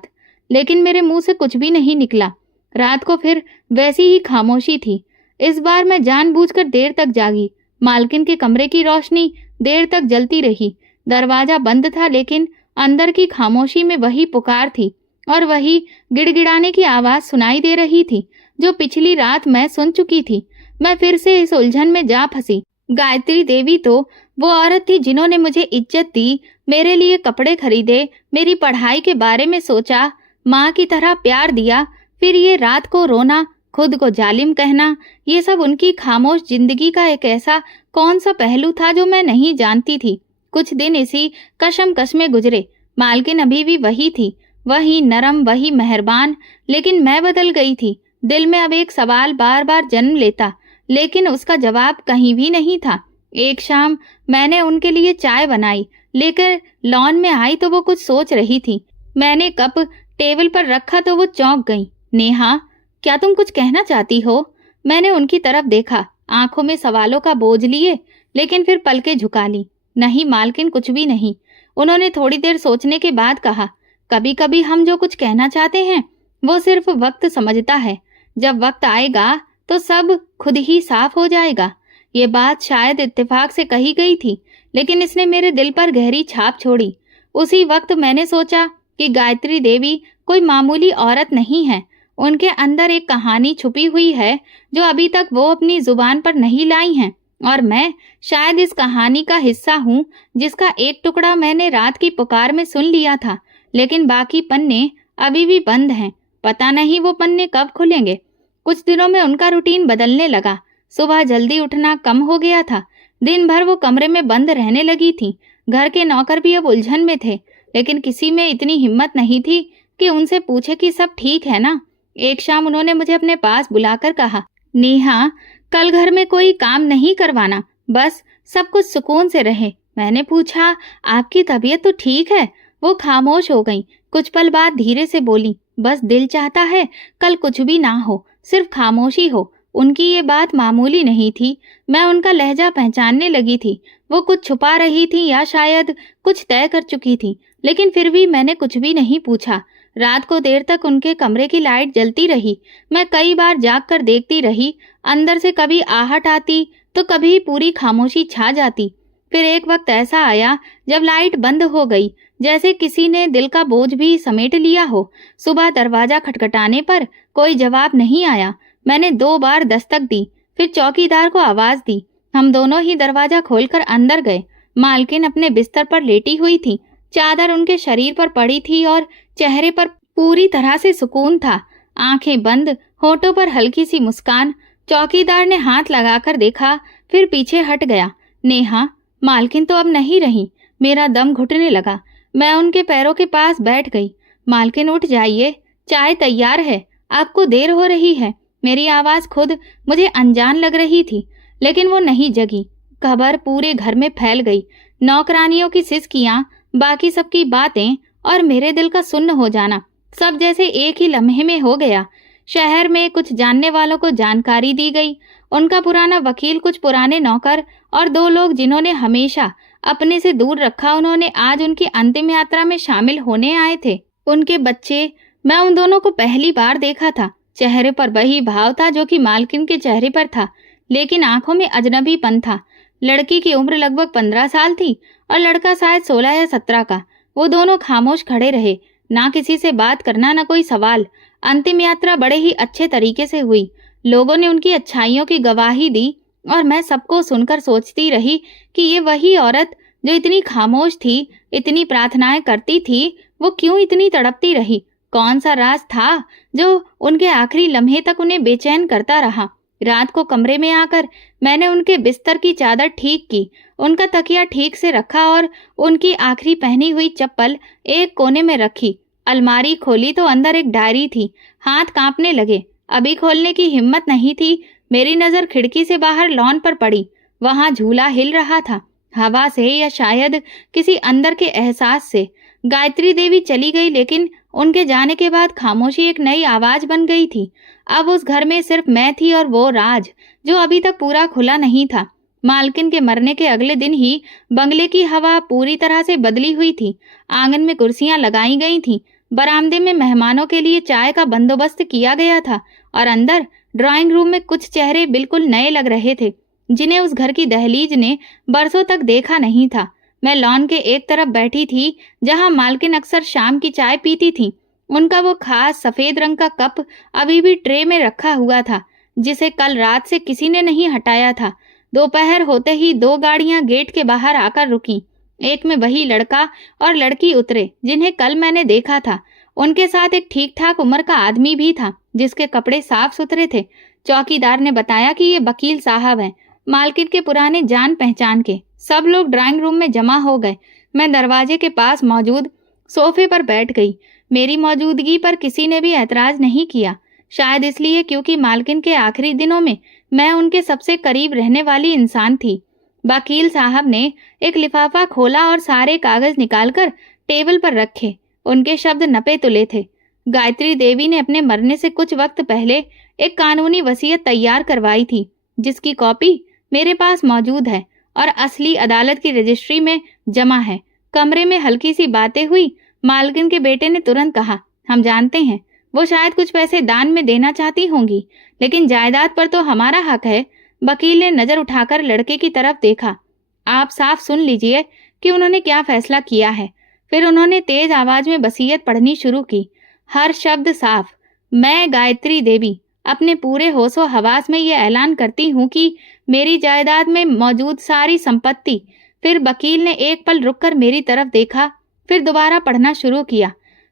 लेकिन मेरे मुंह से कुछ भी नहीं निकला। रात को फिर वैसी ही खामोशी थी। इस बार मैं जानबूझकर देर तक जागी। मालकिन के कमरे की रोशनी देर तक जलती रही। दरवाजा बंद था, लेकिन अंदर की खामोशी में वही पुकार थी और वही गिड़गिड़ाने की आवाज सुनाई दे रही थी जो पिछली रात मैं सुन चुकी थी। मैं फिर से इस उलझन में जा फंसी। गायत्री देवी तो वो औरत थी जिन्होंने मुझे इज्जत दी, मेरे लिए कपड़े खरीदे, मेरी पढ़ाई के बारे में सोचा, माँ की तरह प्यार दिया। फिर ये रात को रोना, खुद को जालिम कहना, ये सब उनकी खामोश जिंदगी का एक ऐसा कौन सा पहलू था जो मैं नहीं जानती थी। कुछ दिन इसी कशमकश में गुजरे। मालकिन अभी भी वही थी, वही नरम, वही मेहरबान, लेकिन मैं बदल गई थी। दिल में अब एक सवाल बार बार जन्म लेता, लेकिन उसका जवाब कहीं भी नहीं था। एक शाम मैंने उनके लिए चाय बनाई, लेकर लॉन में आई तो वो कुछ सोच रही थी। मैंने कप टेबल पर रखा तो वो चौंक गई। नेहा, क्या तुम कुछ कहना चाहती हो? मैंने उनकी तरफ देखा, आंखों में सवालों का बोझ लिए, लेकिन फिर पलकें झुका ली। नहीं मालकिन, कुछ भी नहीं। उन्होंने थोड़ी देर सोचने के बाद कहा, कभी कभी हम जो कुछ कहना चाहते हैं वो सिर्फ वक्त समझता है। जब वक्त आएगा तो सब खुद ही साफ हो जाएगा। ये बात शायद इत्तेफाक से कही गई थी, लेकिन इसने मेरे दिल पर गहरी छाप छोड़ी। उसी वक्त मैंने सोचा कि गायत्री देवी कोई मामूली औरत नहीं है। उनके अंदर एक कहानी छुपी हुई है जो अभी तक वो अपनी जुबान पर नहीं लाई हैं, और मैं शायद इस कहानी का हिस्सा हूँ, जिसका एक टुकड़ा मैंने रात की पुकार में सुन लिया था, लेकिन बाकी पन्ने अभी भी बंद हैं। पता नहीं वो पन्ने कब खुलेंगे। कुछ दिनों में उनका रूटीन बदलने लगा। सुबह जल्दी उठना कम हो गया था। दिन भर वो कमरे में बंद रहने लगी थी। घर के नौकर भी अब उलझन में थे, लेकिन किसी में इतनी हिम्मत नहीं थी कि उनसे पूछे कि सब ठीक है ना। एक शाम उन्होंने मुझे अपने पास बुलाकर कहा, नेहा, कल घर में कोई काम नहीं करवाना, बस सब कुछ सुकून से रहे। मैंने पूछा, आपकी तबीयत तो ठीक है? वो खामोश हो गई। कुछ पल बाद धीरे से बोली, बस दिल चाहता है कल कुछ भी ना हो, सिर्फ खामोशी हो। उनकी ये बात मामूली नहीं थी। मैं उनका लहजा पहचानने लगी थी। वो कुछ छुपा रही थी या शायद कुछ तय कर चुकी थी, लेकिन फिर भी मैंने कुछ भी नहीं पूछा। रात को देर तक उनके कमरे की लाइट जलती रही। मैं कई बार जाग कर देखती रही। अंदर से कभी आहट आती तो कभी पूरी खामोशी छा जाती। फिर एक वक्त ऐसा आया जब लाइट बंद हो गई, जैसे किसी ने दिल का बोझ भी समेट लिया हो। सुबह दरवाजा खटखटाने पर कोई जवाब नहीं आया। मैंने 2 बार दस्तक दी, फिर चौकीदार को आवाज दी। हम दोनों ही दरवाजा खोलकर अंदर गए। मालकिन अपने बिस्तर पर लेटी हुई थी। चादर उनके शरीर पर पड़ी थी और चेहरे पर पूरी तरह से सुकून था। आंखें बंद, होठों पर हल्की सी मुस्कान। चौकीदार ने हाथ लगाकर देखा, फिर पीछे हट गया। नेहा, मालकिन तो अब नहीं रही। मेरा दम घुटने लगा। मैं उनके पैरों के पास बैठ गई। मालकिन, उठ जाइए, चाय तैयार है, आपको देर हो रही है। मेरी आवाज खुद मुझे अनजान लग रही थी, लेकिन वो नहीं जगी। खबर पूरे घर में फैल गई। नौकरानियों की सिसकियां, बाकी सबकी बातें और मेरे दिल का सुन्न हो जाना, सब जैसे एक ही लम्हे में हो गया। शहर में कुछ जानने वालों को जानकारी दी गई। उनका पुराना वकील, कुछ पुराने नौकर और 2 लोग जिन्होंने हमेशा अपने से दूर रखा उन्होंने आज उनकी अंतिम यात्रा में शामिल होने आए थे। उनके बच्चे, मैं उन दोनों को पहली बार देखा था। चेहरे पर वही भाव था जो कि मालकिन के चेहरे पर था, लेकिन आंखों में अजनबीपन था। लड़की की उम्र लगभग 15 साल थी और लड़का शायद 16 या 17 का। वो दोनों खामोश खड़े रहे, ना किसी से बात करना, ना कोई सवाल। अंतिम यात्रा बड़े ही अच्छे तरीके से हुई। लोगों ने उनकी अच्छाइयों की गवाही दी और मैं सबको सुनकर सोचती रही कि ये वही औरत जो इतनी खामोश थी, इतनी प्रार्थनाएं करती थी, वो क्यों इतनी तड़पती रही? कौन सा राज था जो उनके आखिरी लम्हे तक उन्हें बेचैन करता रहा? रात को कमरे में आकर मैंने उनके बिस्तर की चादर ठीक की, उनका तकिया ठीक से रखा और उनकी आखिरी पहनी हुई चप्पल एक कोने में रखी। अलमारी खोली तो अंदर एक डायरी थी। हाथ कांपने लगे, अभी खोलने की हिम्मत नहीं थी। मेरी नजर खिड़की से बाहर लॉन पर पड़ी। वहां झूला हिल रहा था, हवा से या शायद किसी अंदर के एहसास से। गायत्री देवी चली गई, लेकिन उनके जाने के बाद खामोशी एक नई आवाज बन गई थी। अब उस घर में सिर्फ मैं थी और वो राज जो अभी तक पूरा खुला नहीं था। मालकिन के मरने के अगले दिन ही बंगले की हवा पूरी तरह से बदली हुई थी। आंगन में कुर्सियां लगाई गई थीं, बरामदे में मेहमानों के लिए चाय का बंदोबस्त किया गया था और अंदर ड्राइंग रूम में कुछ चेहरे बिल्कुल नए लग रहे थे, जिन्हें उस घर की दहलीज ने बरसों तक देखा नहीं था। मैं लॉन के एक तरफ बैठी थी, जहां मालकिन अक्सर शाम की चाय पीती थी। उनका वो खास सफेद रंग का कप अभी भी ट्रे में रखा हुआ था, जिसे कल रात से किसी ने नहीं हटाया था। दोपहर होते ही 2 गाड़ियां गेट के बाहर आकर रुकी। एक में वही लड़का और लड़की उतरे जिन्हें कल मैंने देखा था। उनके साथ एक ठीक ठाक उम्र का आदमी भी था, जिसके कपड़े साफ सुथरे थे। चौकीदार ने बताया कि ये वकील साहब हैं, मालकिन के पुराने जान पहचान के। सब लोग ड्राइंग रूम में जमा हो गए। मैं दरवाजे के पास मौजूद सोफे पर बैठ गई। मेरी मौजूदगी पर किसी ने भी ऐतराज नहीं किया, शायद इसलिए क्योंकि मालकिन के आखिरी दिनों में मैं उनके सबसे करीब रहने वाली इंसान थी। वकील साहब ने एक लिफाफा खोला और सारे कागज निकालकर टेबल पर रखे। उनके शब्द नपे तुले थे। गायत्री देवी ने अपने मरने से कुछ वक्त पहले एक कानूनी वसीयत तैयार करवाई थी, जिसकी कॉपी मेरे पास मौजूद है और असली अदालत की रजिस्ट्री में जमा है। कमरे में हल्की सी बातें हुई। मालकिन के बेटे ने तुरंत कहा, हम जानते हैं, वो शायद कुछ पैसे दान में देना चाहती होंगी, लेकिन जायदाद पर तो हमारा हक है। वकील ने नजर उठाकर लड़के की तरफ देखा। आप साफ सुन लीजिए कि उन्होंने क्या फैसला किया है। फिर उन्होंने तेज आवाज में वसीयत पढ़नी शुरू की, हर शब्द साफ। मैं गायत्री देवी अपने पूरे होशो हवास में ये ऐलान करती हूँ कि मेरी जायदाद में मौजूद सारी संपत्ति। फिर वकील ने एक पल रुककर मेरी तरफ देखा, फिर दोबारा पढ़ना शुरू किया।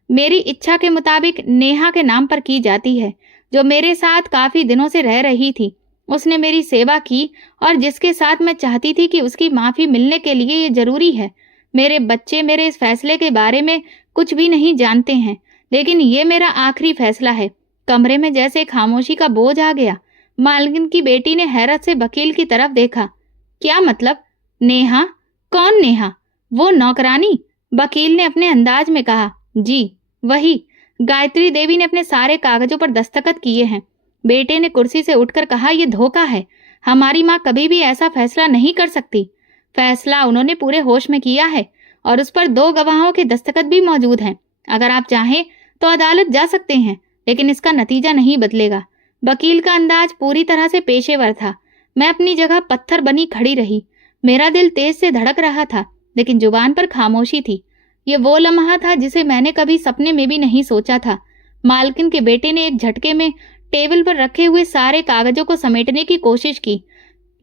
मेरी इच्छा के मुताबिक नेहा के नाम पर की जाती है, जो मेरे साथ काफी दिनों से रह रही थी। उसने मेरी सेवा की और जिसके साथ मैं चाहती थी कि उसकी माफी मिलने के लिए ये जरूरी है। मेरे बच्चे मेरे इस फैसले के बारे में कुछ भी नहीं जानते हैं, लेकिन ये मेरा आखिरी फैसला है। कमरे में जैसे खामोशी का बोझ आ गया। मालकिन की बेटी ने हैरत से वकील की तरफ देखा। क्या मतलब? नेहा? कौन नेहा? वो नौकरानी? वकील ने अपने अंदाज में कहा। जी वही। गायत्री देवी ने अपने सारे कागजों पर दस्तखत किए हैं। बेटे ने कुर्सी से उठकर कहा, यह धोखा है। हमारी माँ कभी भी ऐसा फैसला नहीं कर सकती। फैसला उन्होंने पूरे होश में किया है और उस पर 2 गवाहों के दस्तखत भी मौजूद हैं। अगर आप चाहें तो अदालत जा सकते हैं, लेकिन इसका नतीजा नहीं बदलेगा। वकील का अंदाज पूरी तरह से पेशेवर था। मैं अपनी जगह पत्थर बनी खड़ी रही। मेरा दिल तेज से धड़क रहा था, लेकिन जुबान पर खामोशी थी। ये वो लम्हा था जिसे मैंने कभी सपने में भी नहीं सोचा था। मालकिन के बेटे ने एक झटके में टेबल पर रखे हुए सारे कागजों को समेटने की कोशिश की,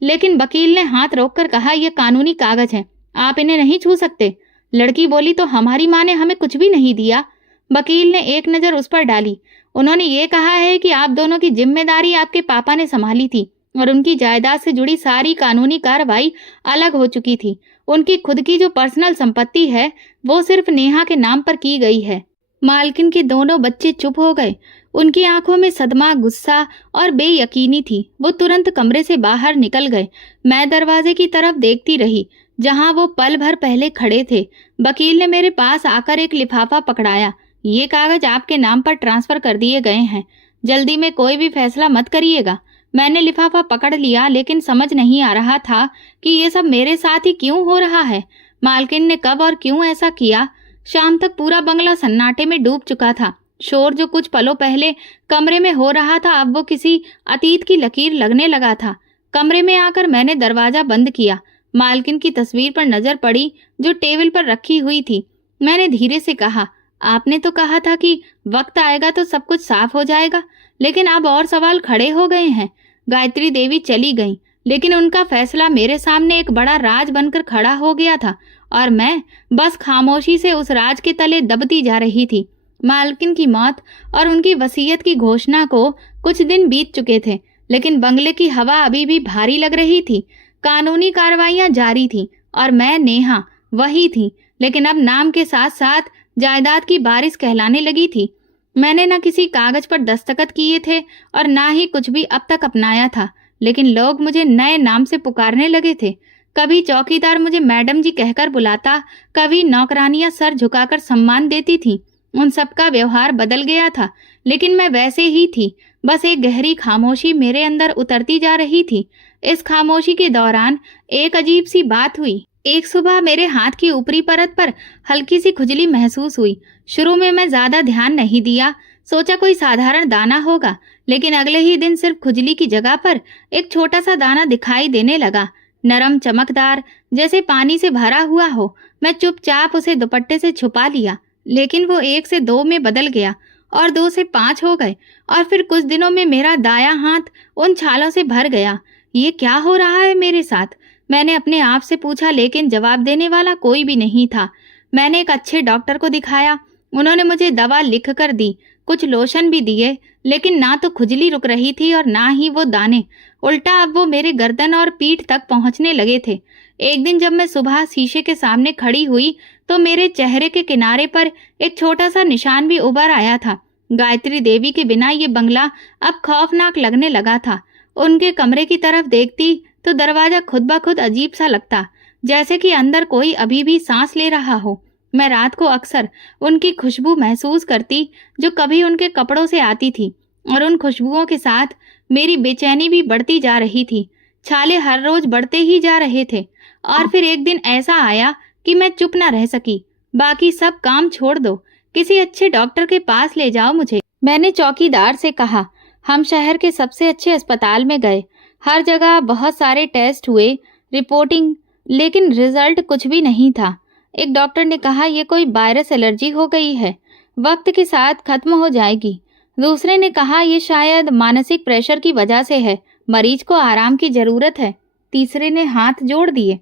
लेकिन वकील ने हाथ रोककर कहा, यह कानूनी कागज है, आप इन्हें नहीं छू सकते। लड़की बोली, तो हमारी माँ ने हमें कुछ भी नहीं दिया। वकील ने एक नजर उस पर डाली। उन्होंने ये कहा है कि आप दोनों की जिम्मेदारी आपके पापा ने संभाली थी और उनकी जायदाद से जुड़ी सारी कानूनी कार्रवाई अलग हो चुकी थी। उनकी खुद की जो पर्सनल संपत्ति है वो सिर्फ नेहा के नाम पर की गई है। मालकिन के दोनों बच्चे चुप हो गए। उनकी आंखों में सदमा, गुस्सा और बेयकीनी थी। वो तुरंत कमरे से बाहर निकल गए। मैं दरवाजे की तरफ देखती रही, जहां वो पल भर पहले खड़े थे। वकील ने मेरे पास आकर एक लिफाफा पकड़ाया। ये कागज आपके नाम पर ट्रांसफर कर दिए गए हैं। जल्दी में कोई भी फैसला मत करिएगा। मैंने लिफाफा पकड़ लिया, लेकिन समझ नहीं आ रहा था कि ये सब मेरे साथ ही क्यों हो रहा है। मालकिन ने कब और क्यों ऐसा किया? शाम तक पूरा बंगला सन्नाटे में डूब चुका था। शोर जो कुछ पलों पहले कमरे में हो रहा था, अब वो किसी अतीत की लकीर लगने लगा था। कमरे में आकर मैंने दरवाजा बंद किया। मालकिन की तस्वीर पर नजर पड़ी जो टेबल पर रखी हुई थी। मैंने धीरे से कहा, आपने तो कहा था कि वक्त आएगा तो सब कुछ साफ हो जाएगा, लेकिन अब और सवाल खड़े हो गए हैं। गायत्री देवी चली गईं, लेकिन उनका फैसला मेरे सामने एक बड़ा राज बनकर खड़ा हो गया था और मैं बस खामोशी से उस राज के तले दबती जा रही थी। मालकिन की मौत और उनकी वसीयत की घोषणा को कुछ दिन बीत चुके थे, लेकिन बंगले की हवा अभी भी भारी लग रही थी। कानूनी कार्रवाइयां जारी थी और मैं नेहा वही थी, लेकिन अब नाम के साथ साथ जायदाद की बारिश कहलाने लगी थी। मैंने न किसी कागज पर दस्तखत किए थे और ना ही कुछ भी अब तक अपनाया था, लेकिन लोग मुझे नए नाम से पुकारने लगे थे। कभी चौकीदार मुझे मैडम जी कहकर बुलाता, कभी नौकरानियां सर झुकाकर सम्मान देती थीं। उन सबका व्यवहार बदल गया था, लेकिन मैं वैसे ही थी। बस एक गहरी खामोशी मेरे अंदर उतरती जा रही थी। इस खामोशी के दौरान एक अजीब सी बात हुई। एक सुबह मेरे हाथ की ऊपरी परत पर हल्की सी खुजली महसूस हुई। शुरू में मैं ज्यादा ध्यान नहीं दिया, सोचा कोई साधारण दाना होगा, लेकिन अगले ही दिन सिर्फ खुजली की जगह पर एक छोटा सा दाना दिखाई देने लगा, नरम चमकदार, जैसे पानी से भरा हुआ हो। मैं चुपचाप उसे दुपट्टे से छुपा लिया, लेकिन वो 1 से 2 में बदल गया और 2 से 5 हो गए और फिर कुछ दिनों में मेरा दायां हाथ उन छालों से भर गया। ये क्या हो रहा है मेरे साथ? मैंने अपने आप से पूछा, लेकिन जवाब देने वाला कोई भी नहीं था। मैंने एक अच्छे डॉक्टर को दिखाया। उन्होंने मुझे दवा लिख कर दी, कुछ लोशन भी दिए, लेकिन ना तो खुजली रुक रही थी और ना ही वो दाने। उल्टा अब वो मेरे गर्दन और पीठ तक पहुंचने लगे थे। एक दिन जब मैं सुबह शीशे के सामने खड़ी हुई तो मेरे चेहरे के किनारे पर एक छोटा सा निशान भी उभर आया था। गायत्री देवी के बिना ये बंगला अब खौफनाक लगने लगा था। उनके कमरे की तरफ देखती तो दरवाजा खुद ब खुद अजीब सा लगता, जैसे कि अंदर कोई अभी भी सांस ले रहा हो। मैं रात को अक्सर उनकी खुशबू महसूस करती जो कभी उनके कपड़ों से आती थी, और उन खुशबुओं के साथ मेरी बेचैनी भी बढ़ती जा रही थी। छाले हर रोज बढ़ते ही जा रहे थे और फिर एक दिन ऐसा आया कि मैं चुप ना रह सकी। बाकी सब काम छोड़ दो, किसी अच्छे डॉक्टर के पास ले जाओ मुझे, मैंने चौकीदार से कहा। हम शहर के सबसे अच्छे अस्पताल में गए, हर जगह बहुत सारे टेस्ट हुए, रिपोर्टिंग, लेकिन रिजल्ट कुछ भी नहीं था। एक डॉक्टर ने कहा ये कोई वायरस एलर्जी हो गई है, वक्त के साथ खत्म हो जाएगी। दूसरे ने कहा ये शायद मानसिक प्रेशर की वजह से है, मरीज को आराम की जरूरत है। तीसरे ने हाथ जोड़ दिए,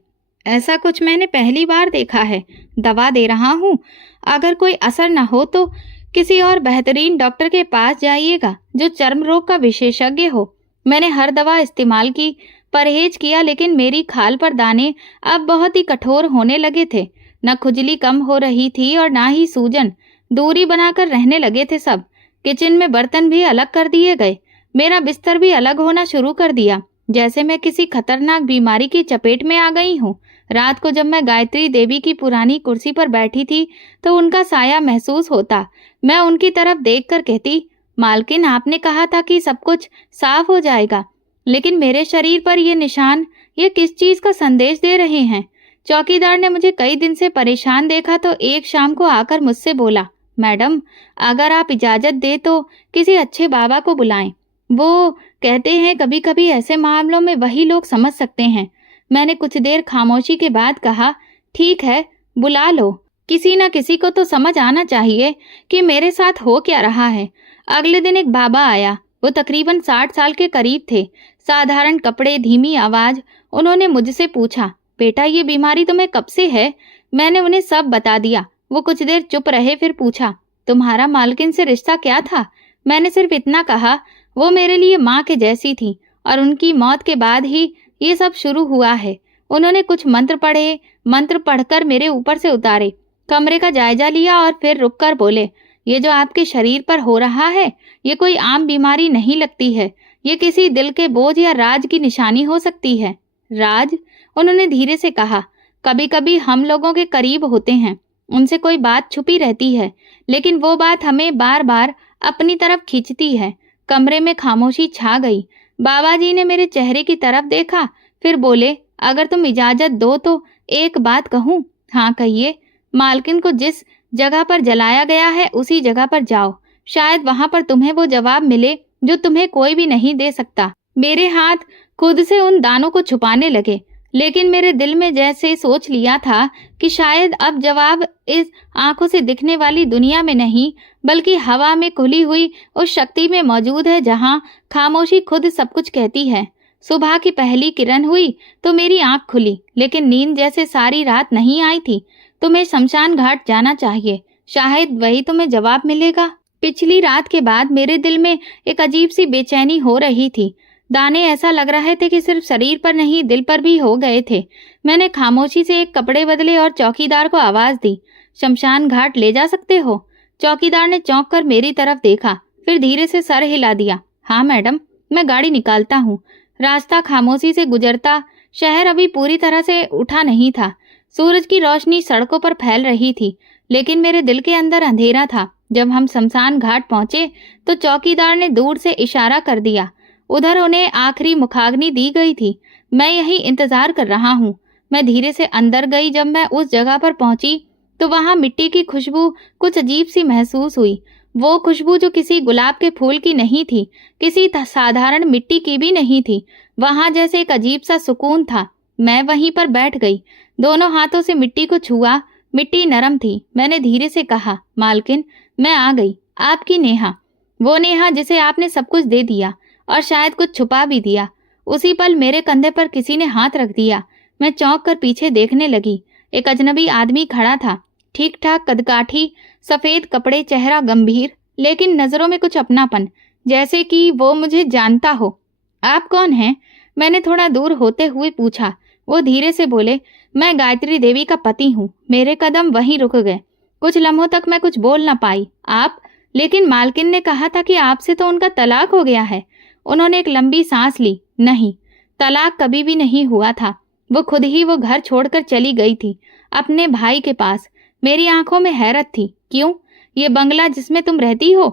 ऐसा कुछ मैंने पहली बार देखा है। दवा दे रहा हूँ, अगर कोई असर न हो तो किसी और बेहतरीन डॉक्टर के पास जाइएगा जो चर्म रोग का विशेषज्ञ हो। मैंने हर दवा इस्तेमाल की, परहेज किया, लेकिन मेरी खाल पर दाने अब बहुत ही कठोर होने लगे थे। न खुजली कम हो रही थी और ना ही सूजन। दूरी बनाकर रहने लगे थे सब। किचन में बर्तन भी अलग कर दिए गए। मेरा बिस्तर भी अलग होना शुरू कर दिया, जैसे मैं किसी खतरनाक बीमारी की चपेट में आ गई हूँ। रात को जब मैं गायत्री देवी की पुरानी कुर्सी पर बैठी थी तो उनका साया महसूस होता। मैं उनकी तरफ देखकर कहती, मालकिन आपने कहा था कि सब कुछ साफ हो जाएगा, लेकिन मेरे शरीर पर ये निशान, ये किस चीज का संदेश दे रहे हैं? चौकीदार ने मुझे कई दिन से परेशान देखा तो एक शाम को आकर मुझसे बोला, मैडम अगर आप इजाजत दे तो किसी अच्छे बाबा को बुलाएं। वो कहते हैं कभी कभी ऐसे मामलों में वही लोग समझ सकते हैं। मैंने कुछ देर खामोशी के बाद कहा, ठीक है बुला लो, किसी न किसी को तो समझ आना चाहिए कि मेरे साथ हो क्या रहा है। अगले दिन एक बाबा आया। वो तकरीबन 60 साल के करीब थे, साधारण कपड़े, धीमी आवाज। उन्होंने मुझसे पूछा, बेटा ये बीमारी तुम्हें कब से है? मैंने उन्हें सब बता दिया। वो कुछ देर चुप रहे, फिर पूछा, तुम्हारा मालकिन से रिश्ता क्या था? मैंने सिर्फ इतना कहा, वो मेरे लिए माँ के जैसी थी और उनकी मौत के बाद ही ये सब शुरू हुआ है। उन्होंने कुछ मंत्र पढ़े, मंत्र पढ़कर मेरे ऊपर से उतारे, कमरे का जायजा लिया और फिर रुककर बोले, ये जो आपके शरीर पर हो रहा है ये कोई आम बीमारी नहीं लगती है, ये किसी दिल के बोझ या राज की निशानी हो सकती है। राज? उन्होंने धीरे से कहा, कभी कभी हम लोगों के करीब होते हैं, उनसे कोई बात छुपी रहती है, लेकिन वो बात हमें बार बार अपनी तरफ खींचती है। कमरे में खामोशी छा गई। बाबा जी ने मेरे चेहरे की तरफ देखा, फिर बोले, अगर तुम इजाजत दो तो एक बात कहूँ। हाँ कहिए। मालकिन को जिस जगह पर जलाया गया है उसी जगह पर जाओ, शायद वहां पर तुम्हें वो जवाब मिले जो तुम्हें कोई भी नहीं दे सकता। मेरे हाथ खुद से उन दानों को छुपाने लगे, लेकिन मेरे दिल में जैसे सोच लिया था कि शायद अब जवाब इस आंखों से दिखने वाली दुनिया में नहीं, बल्कि हवा में खुली हुई उस शक्ति में मौजूद है जहां खामोशी खुद सब कुछ कहती है। सुबह की पहली किरण हुई तो मेरी आंख खुली, लेकिन नींद जैसे सारी रात नहीं आई थी। तुम्हें शमशान घाट जाना चाहिए, शायद वही तुम्हें जवाब मिलेगा। पिछली रात के बाद मेरे दिल में एक अजीब सी बेचैनी हो रही थी। दाने ऐसा लग रहे थे कि सिर्फ शरीर पर नहीं दिल पर भी हो गए थे। मैंने खामोशी से एक कपड़े बदले और चौकीदार को आवाज दी, शमशान घाट ले जा सकते हो? चौकीदार ने चौंक कर मेरी तरफ देखा, फिर धीरे से सर हिला दिया। हाँ मैडम, मैं गाड़ी निकालता हूँ। रास्ता खामोशी से गुजरता, शहर अभी पूरी तरह से उठा नहीं था। सूरज की रोशनी सड़कों पर फैल रही थी, लेकिन मेरे दिल के अंदर अंधेरा था। जब हम शमशान घाट पहुंचे तो चौकीदार ने दूर से इशारा कर दिया। उधर उन्हें आखिरी मुखाग्नि दी गई थी। मैं यही इंतजार कर रहा हूँ। मैं धीरे से अंदर गई। जब मैं उस जगह पर पहुंची तो वहां मिट्टी की खुशबू कुछ अजीब सी महसूस हुई। वो खुशबू जो किसी गुलाब के फूल की नहीं थी, किसी साधारण मिट्टी की भी नहीं थी। वहां जैसे एक अजीब सा सुकून था। मैं वहीं पर बैठ गई, दोनों हाथों से मिट्टी को छुआ। मिट्टी नरम थी। मैंने धीरे से कहा, मालकिन, मैं आ गई, आपकी नेहा। वो नेहा जिसे आपने सब कुछ दे दिया और शायद कुछ छुपा भी दिया। उसी पल मेरे कंधे पर किसी ने हाथ रख दिया। मैं चौंक कर पीछे देखने लगी। एक अजनबी आदमी खड़ा था, ठीक ठाक कदकाठी, सफेद कपड़े, चेहरा गंभीर, लेकिन नजरों में कुछ अपनापन, जैसे कि वो मुझे जानता हो। आप कौन हैं? मैंने थोड़ा दूर होते हुए पूछा। वो धीरे से बोले, मैं गायत्री देवी का पति हूँ। मेरे कदम वहीं रुक गए। कुछ लम्हों तक मैं कुछ बोल न पाई। आप? लेकिन मालकिन ने कहा था कि आपसे तो उनका तलाक हो गया है। उन्होंने एक लंबी सांस ली। नहीं, तलाक कभी भी नहीं हुआ था। वो खुद ही वो घर छोड़कर चली गई थी, अपने भाई के पास। मेरी आंखों में हैरत थी। क्यों? ये बंगला जिसमें तुम रहती हो,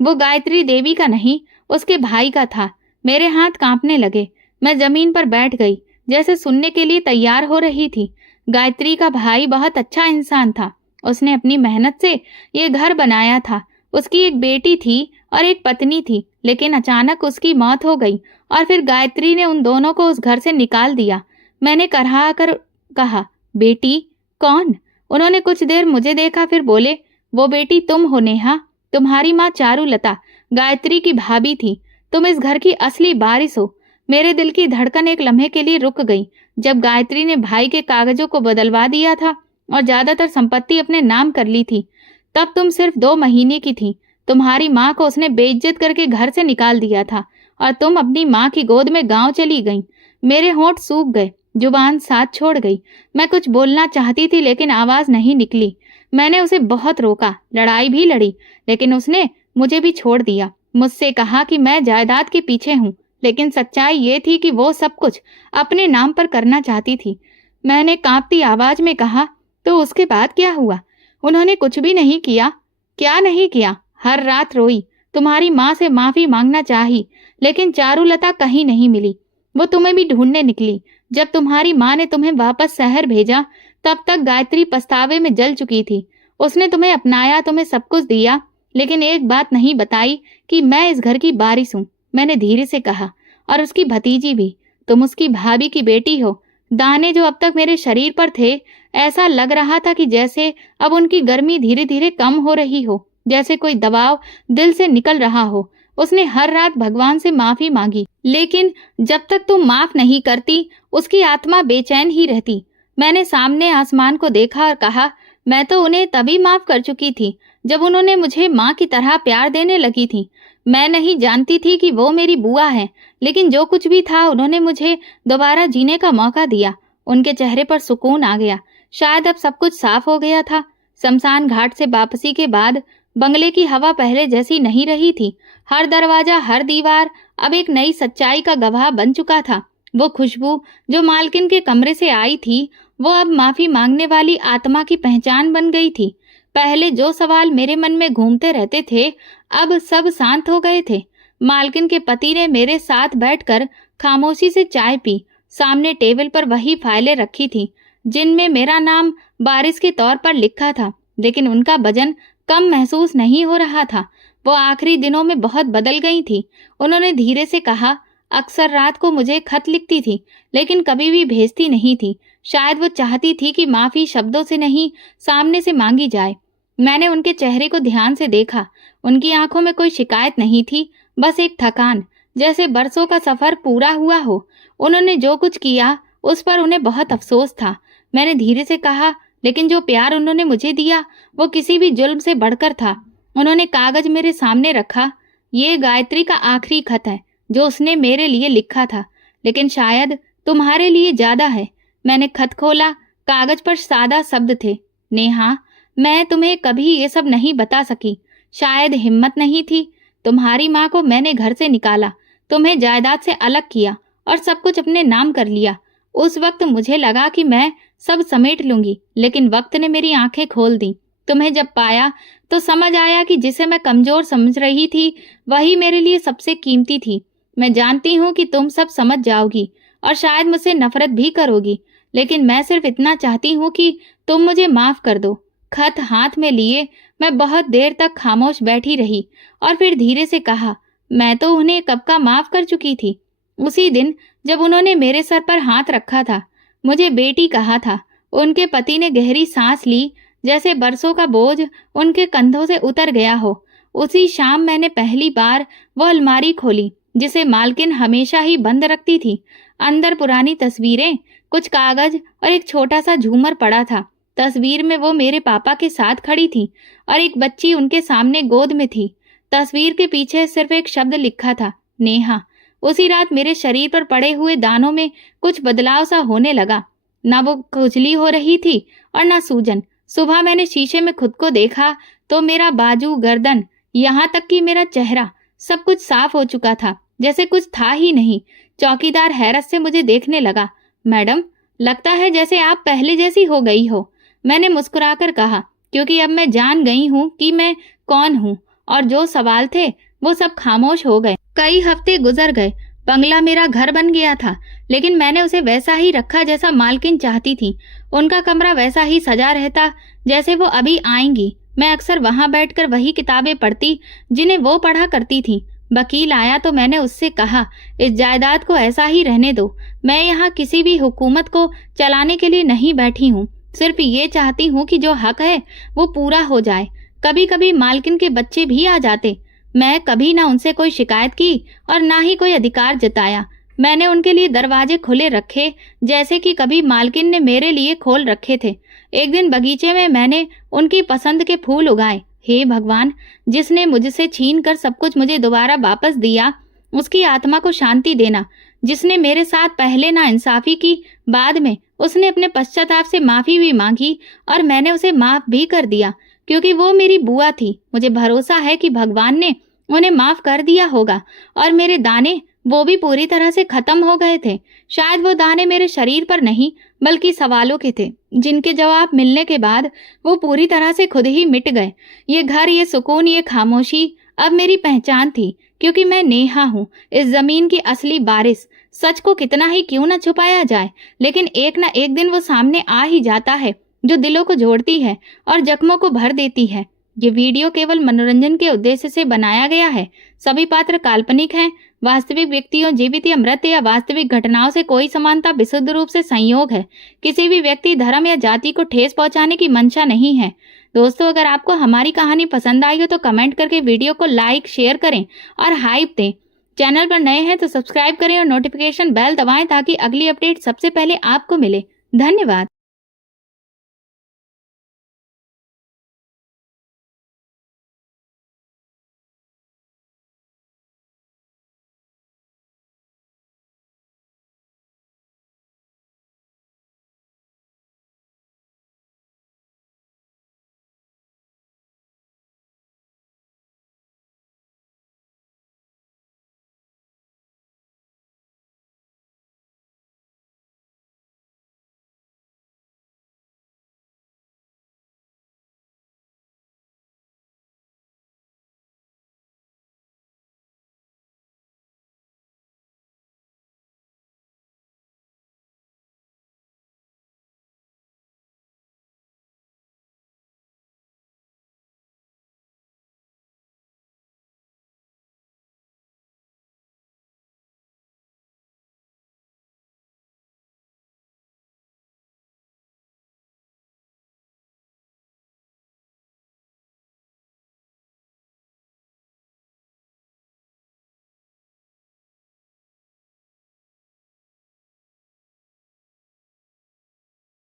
वो गायत्री देवी का नहीं, उसके भाई का था। मेरे हाथ कांपने लगे। मैं जमीन पर बैठ गई, जैसे सुनने के लिए तैयार हो रही थी। गायत्री का भाई बहुत अच्छा इंसान था। उसने अपनी मेहनत से ये घर बनाया था। उसकी एक बेटी थी और एक पत्नी थी, लेकिन अचानक उसकी मौत हो गई और फिर गायत्री ने उन दोनों को उस घर से निकाल दिया। मैंने करहा कर कहा, बेटी? कौन? उन्होंने कुछ देर मुझे देखा, फिर बोले, वो बेटी तुम हो नेहा। तुम्हारी माँ चारुलता गायत्री की भाभी थी। तुम इस घर की असली वारिस हो। मेरे दिल की धड़कन एक लम्हे के लिए रुक गई। जब गायत्री ने भाई के कागजों को बदलवा दिया था और ज्यादातर संपत्ति अपने नाम कर ली थी, तब तुम सिर्फ 2 महीने की थी। तुम्हारी माँ को उसने बेइज्जत करके घर से निकाल दिया था और तुम अपनी माँ की गोद में गांव चली गई। मेरे होंठ सूख गए, जुबान साथ छोड़ गई। मैं कुछ बोलना चाहती थी, लेकिन आवाज नहीं निकली। मैंने उसे बहुत रोका, लड़ाई भी लड़ी, लेकिन उसने मुझे भी छोड़ दिया। मुझसे कहा कि मैं जायदाद के पीछे हूँ, लेकिन सच्चाई ये थी कि वो सब कुछ अपने नाम पर करना चाहती थी। मैंने कांपती आवाज में कहा, तो उसके बाद क्या हुआ? उन्होंने कुछ भी नहीं किया। क्या नहीं किया? हर रात रोई, तुम्हारी माँ से माफी मांगना चाही, लेकिन चारुलता कहीं नहीं मिली। वो तुम्हें भी ढूंढने निकली। जब तुम्हारी माँ ने तुम्हें वापस शहर भेजा, तब तक गायत्री पछतावे में जल चुकी थी। उसने तुम्हें अपनाया, तुम्हें सब कुछ दिया, लेकिन एक बात नहीं बताई कि मैं इस घर की वारिस हूँ। मैंने धीरे से कहा, और उसकी भतीजी भी। तुम उसकी भाभी की बेटी हो। दाने जो अब तक मेरे शरीर पर थे, ऐसा लग रहा था कि जैसे अब उनकी गर्मी धीरे धीरे कम हो रही हो, जैसे कोई दबाव दिल से निकल रहा हो। उसने हर रात भगवान से माफी मांगी, लेकिन जब तक तुम माफ नहीं करती, उसकी आत्मा बेचैन ही रहती। मैंने सामने आसमान को देखा और कहा, मैं तो उन्हें तभी माफ कर चुकी थी जब उन्होंने मुझे माँ की तरह प्यार देने लगी थी। मैं नहीं जानती थी कि वो मेरी बुआ है, लेकिन जो कुछ भी था, उन्होंने मुझे दोबारा जीने का मौका दिया। उनके चेहरे पर सुकून आ गया। शायद अब सब कुछ साफ हो गया था। शमशान घाट से वापसी के बाद बंगले की हवा पहले जैसी नहीं रही थी। हर दरवाजा, हर दीवार अब एक नई सच्चाई का गवाह बन चुका था। वो खुशबू जो मालकिन के कमरे से आई थी, वो अब माफी मांगने वाली आत्मा की पहचान बन गई थी। पहले जो सवाल मेरे मन में घूमते रहते थे, अब सब शांत हो गए थे। मालकिन के पति ने मेरे साथ बैठकर खामोशी से चाय पी। सामने टेबल पर वही फाइलें रखी थी जिनमें मेरा नाम बारिश के तौर पर लिखा था, लेकिन उनका वजन कम महसूस नहीं हो रहा था। वो आखिरी दिनों में बहुत बदल गई थी। उन्होंने धीरे से कहा, अक्सर रात को मुझे खत लिखती थी, लेकिन कभी भी भेजती नहीं थी। शायद वो चाहती थी कि माफी शब्दों से नहीं, सामने से मांगी जाए। मैंने उनके चेहरे को ध्यान से देखा। उनकी आंखों में कोई शिकायत नहीं थी, बस एक थकान, जैसे बरसों का सफर पूरा हुआ हो। उन्होंने जो कुछ किया उस पर उन्हें बहुत अफसोस था। मैंने धीरे से कहा, लेकिन जो प्यार उन्होंने मुझे दिया वो किसी भी जुल्म से बढ़कर था। उन्होंने कागज मेरे सामने रखा। ये गायत्री का आखिरी खत है जो उसने मेरे लिए लिखा था, लेकिन शायद तुम्हारे लिए ज्यादा है। मैंने खत खोला। कागज पर सादा शब्द थे, नेहा, मैं तुम्हें कभी ये सब नहीं बता सकी। शायद हिम्मत नहीं थी। तुम्हारी माँ को मैंने घर से निकाला, तुम्हें जायदाद से अलग किया और सब कुछ अपने नाम कर लिया। उस वक्त मुझे लगा कि मैं सब समेट लूंगी, लेकिन वक्त ने मेरी आंखें खोल दी। तुम्हें जब पाया तो समझ आया कि जिसे मैं कमजोर समझ रही थी वही मेरे लिए सबसे कीमती थी। मैं जानती हूँ कि तुम सब समझ जाओगी और शायद मुझसे नफरत भी करोगी, लेकिन मैं सिर्फ इतना चाहती हूँ कि तुम मुझे माफ कर दो। खत हाथ में लिए मैं बहुत देर तक खामोश बैठी रही और फिर धीरे से कहा, मैं तो उन्हें कब का माफ कर चुकी थी। उसी दिन जब उन्होंने मेरे सर पर हाथ रखा था, मुझे बेटी कहा था। उनके पति ने गहरी सांस ली, जैसे बरसों का बोझ उनके कंधों से उतर गया हो। उसी शाम मैंने पहली बार वो अलमारी खोली जिसे मालकिन हमेशा ही बंद रखती थी। अंदर पुरानी तस्वीरें, कुछ कागज और एक छोटा सा झूमर पड़ा था। तस्वीर में वो मेरे पापा के साथ खड़ी थी और एक बच्ची उनके सामने गोद में थी। तस्वीर के पीछे सिर्फ एक शब्द लिखा था, नेहा। उसी रात मेरे शरीर पर पड़े हुए दानों में कुछ बदलाव सा होने लगा। ना वो खुजली हो रही थी और ना सूजन। सुबह मैंने शीशे में खुद को देखा तो मेरा बाजू, गर्दन, यहाँ तक कि मेरा चेहरा, सब कुछ साफ हो चुका था, जैसे कुछ था ही नहीं। चौकीदार हैरत से मुझे देखने लगा। मैडम, लगता है जैसे आप पहले जैसी हो गई हो। मैंने मुस्कुराकर कहा, क्योंकि अब मैं जान गई हूँ कि मैं कौन हूँ और जो सवाल थे वो सब खामोश हो गए। कई हफ्ते गुजर गए। बंगला मेरा घर बन गया था, लेकिन मैंने उसे वैसा ही रखा जैसा मालकिन चाहती थी। उनका कमरा वैसा ही सजा रहता जैसे वो अभी आएंगी। मैं अक्सर वहां बैठकर वही किताबें पढ़ती जिन्हें वो पढ़ा करती थी। वकील आया तो मैंने उससे कहा, इस जायदाद को ऐसा ही रहने दो। मैं यहाँ किसी भी हुकूमत को चलाने के लिए नहीं बैठी हूँ, सिर्फ ये चाहती हूँ कि जो हक है वो पूरा हो जाए। कभी कभी मालकिन के बच्चे भी आ जाते। मैं कभी ना उनसे कोई शिकायत की और ना ही कोई अधिकार जताया। मैंने उनके लिए दरवाजे खुले रखे, जैसे कि कभी मालकिन ने मेरे लिए खोल रखे थे। एक दिन बगीचे में मैंने उनकी पसंद के फूल उगाए। हे भगवान, जिसने मुझसे छीन कर सब कुछ मुझे दोबारा वापस दिया, उसकी आत्मा को शांति देना। जिसने मेरे साथ पहले नाइंसाफी की, बाद में उसने अपने पश्चाताप से माफी भी मांगी और मैंने उसे माफ भी कर दिया, क्योंकि वो मेरी बुआ थी। मुझे भरोसा है कि भगवान ने उन्हें माफ कर दिया होगा और मेरे दाने, वो भी पूरी तरह से खत्म हो गए थे। शायद वो दाने मेरे शरीर पर नहीं, बल्कि सवालों के थे, जिनके जवाब मिलने के बाद वो पूरी तरह से खुद ही मिट गए। ये घर, ये सुकून, ये खामोशी अब मेरी पहचान थी, क्योंकि मैं नेहा हूँ, इस जमीन की असली बारिश। सच को कितना ही क्यों न छुपाया जाए, लेकिन एक न एक दिन वो सामने आ ही जाता है, जो दिलों को जोड़ती है और जख्मों को भर देती है। ये वीडियो केवल मनोरंजन के उद्देश्य से बनाया गया है। सभी पात्र काल्पनिक हैं। वास्तविक व्यक्तियों, जीवित या मृत या वास्तविक घटनाओं से कोई समानता विशुद्ध रूप से संयोग है। किसी भी व्यक्ति, धर्म या जाति को ठेस पहुंचाने की मंशा नहीं है। दोस्तों, अगर आपको हमारी कहानी पसंद आई हो तो कमेंट करके वीडियो को लाइक, शेयर करें और हाइप दें। चैनल पर नए हैं तो सब्सक्राइब करें और नोटिफिकेशन बेल दबाएं ताकि अगली अपडेट सबसे पहले आपको मिले। धन्यवाद।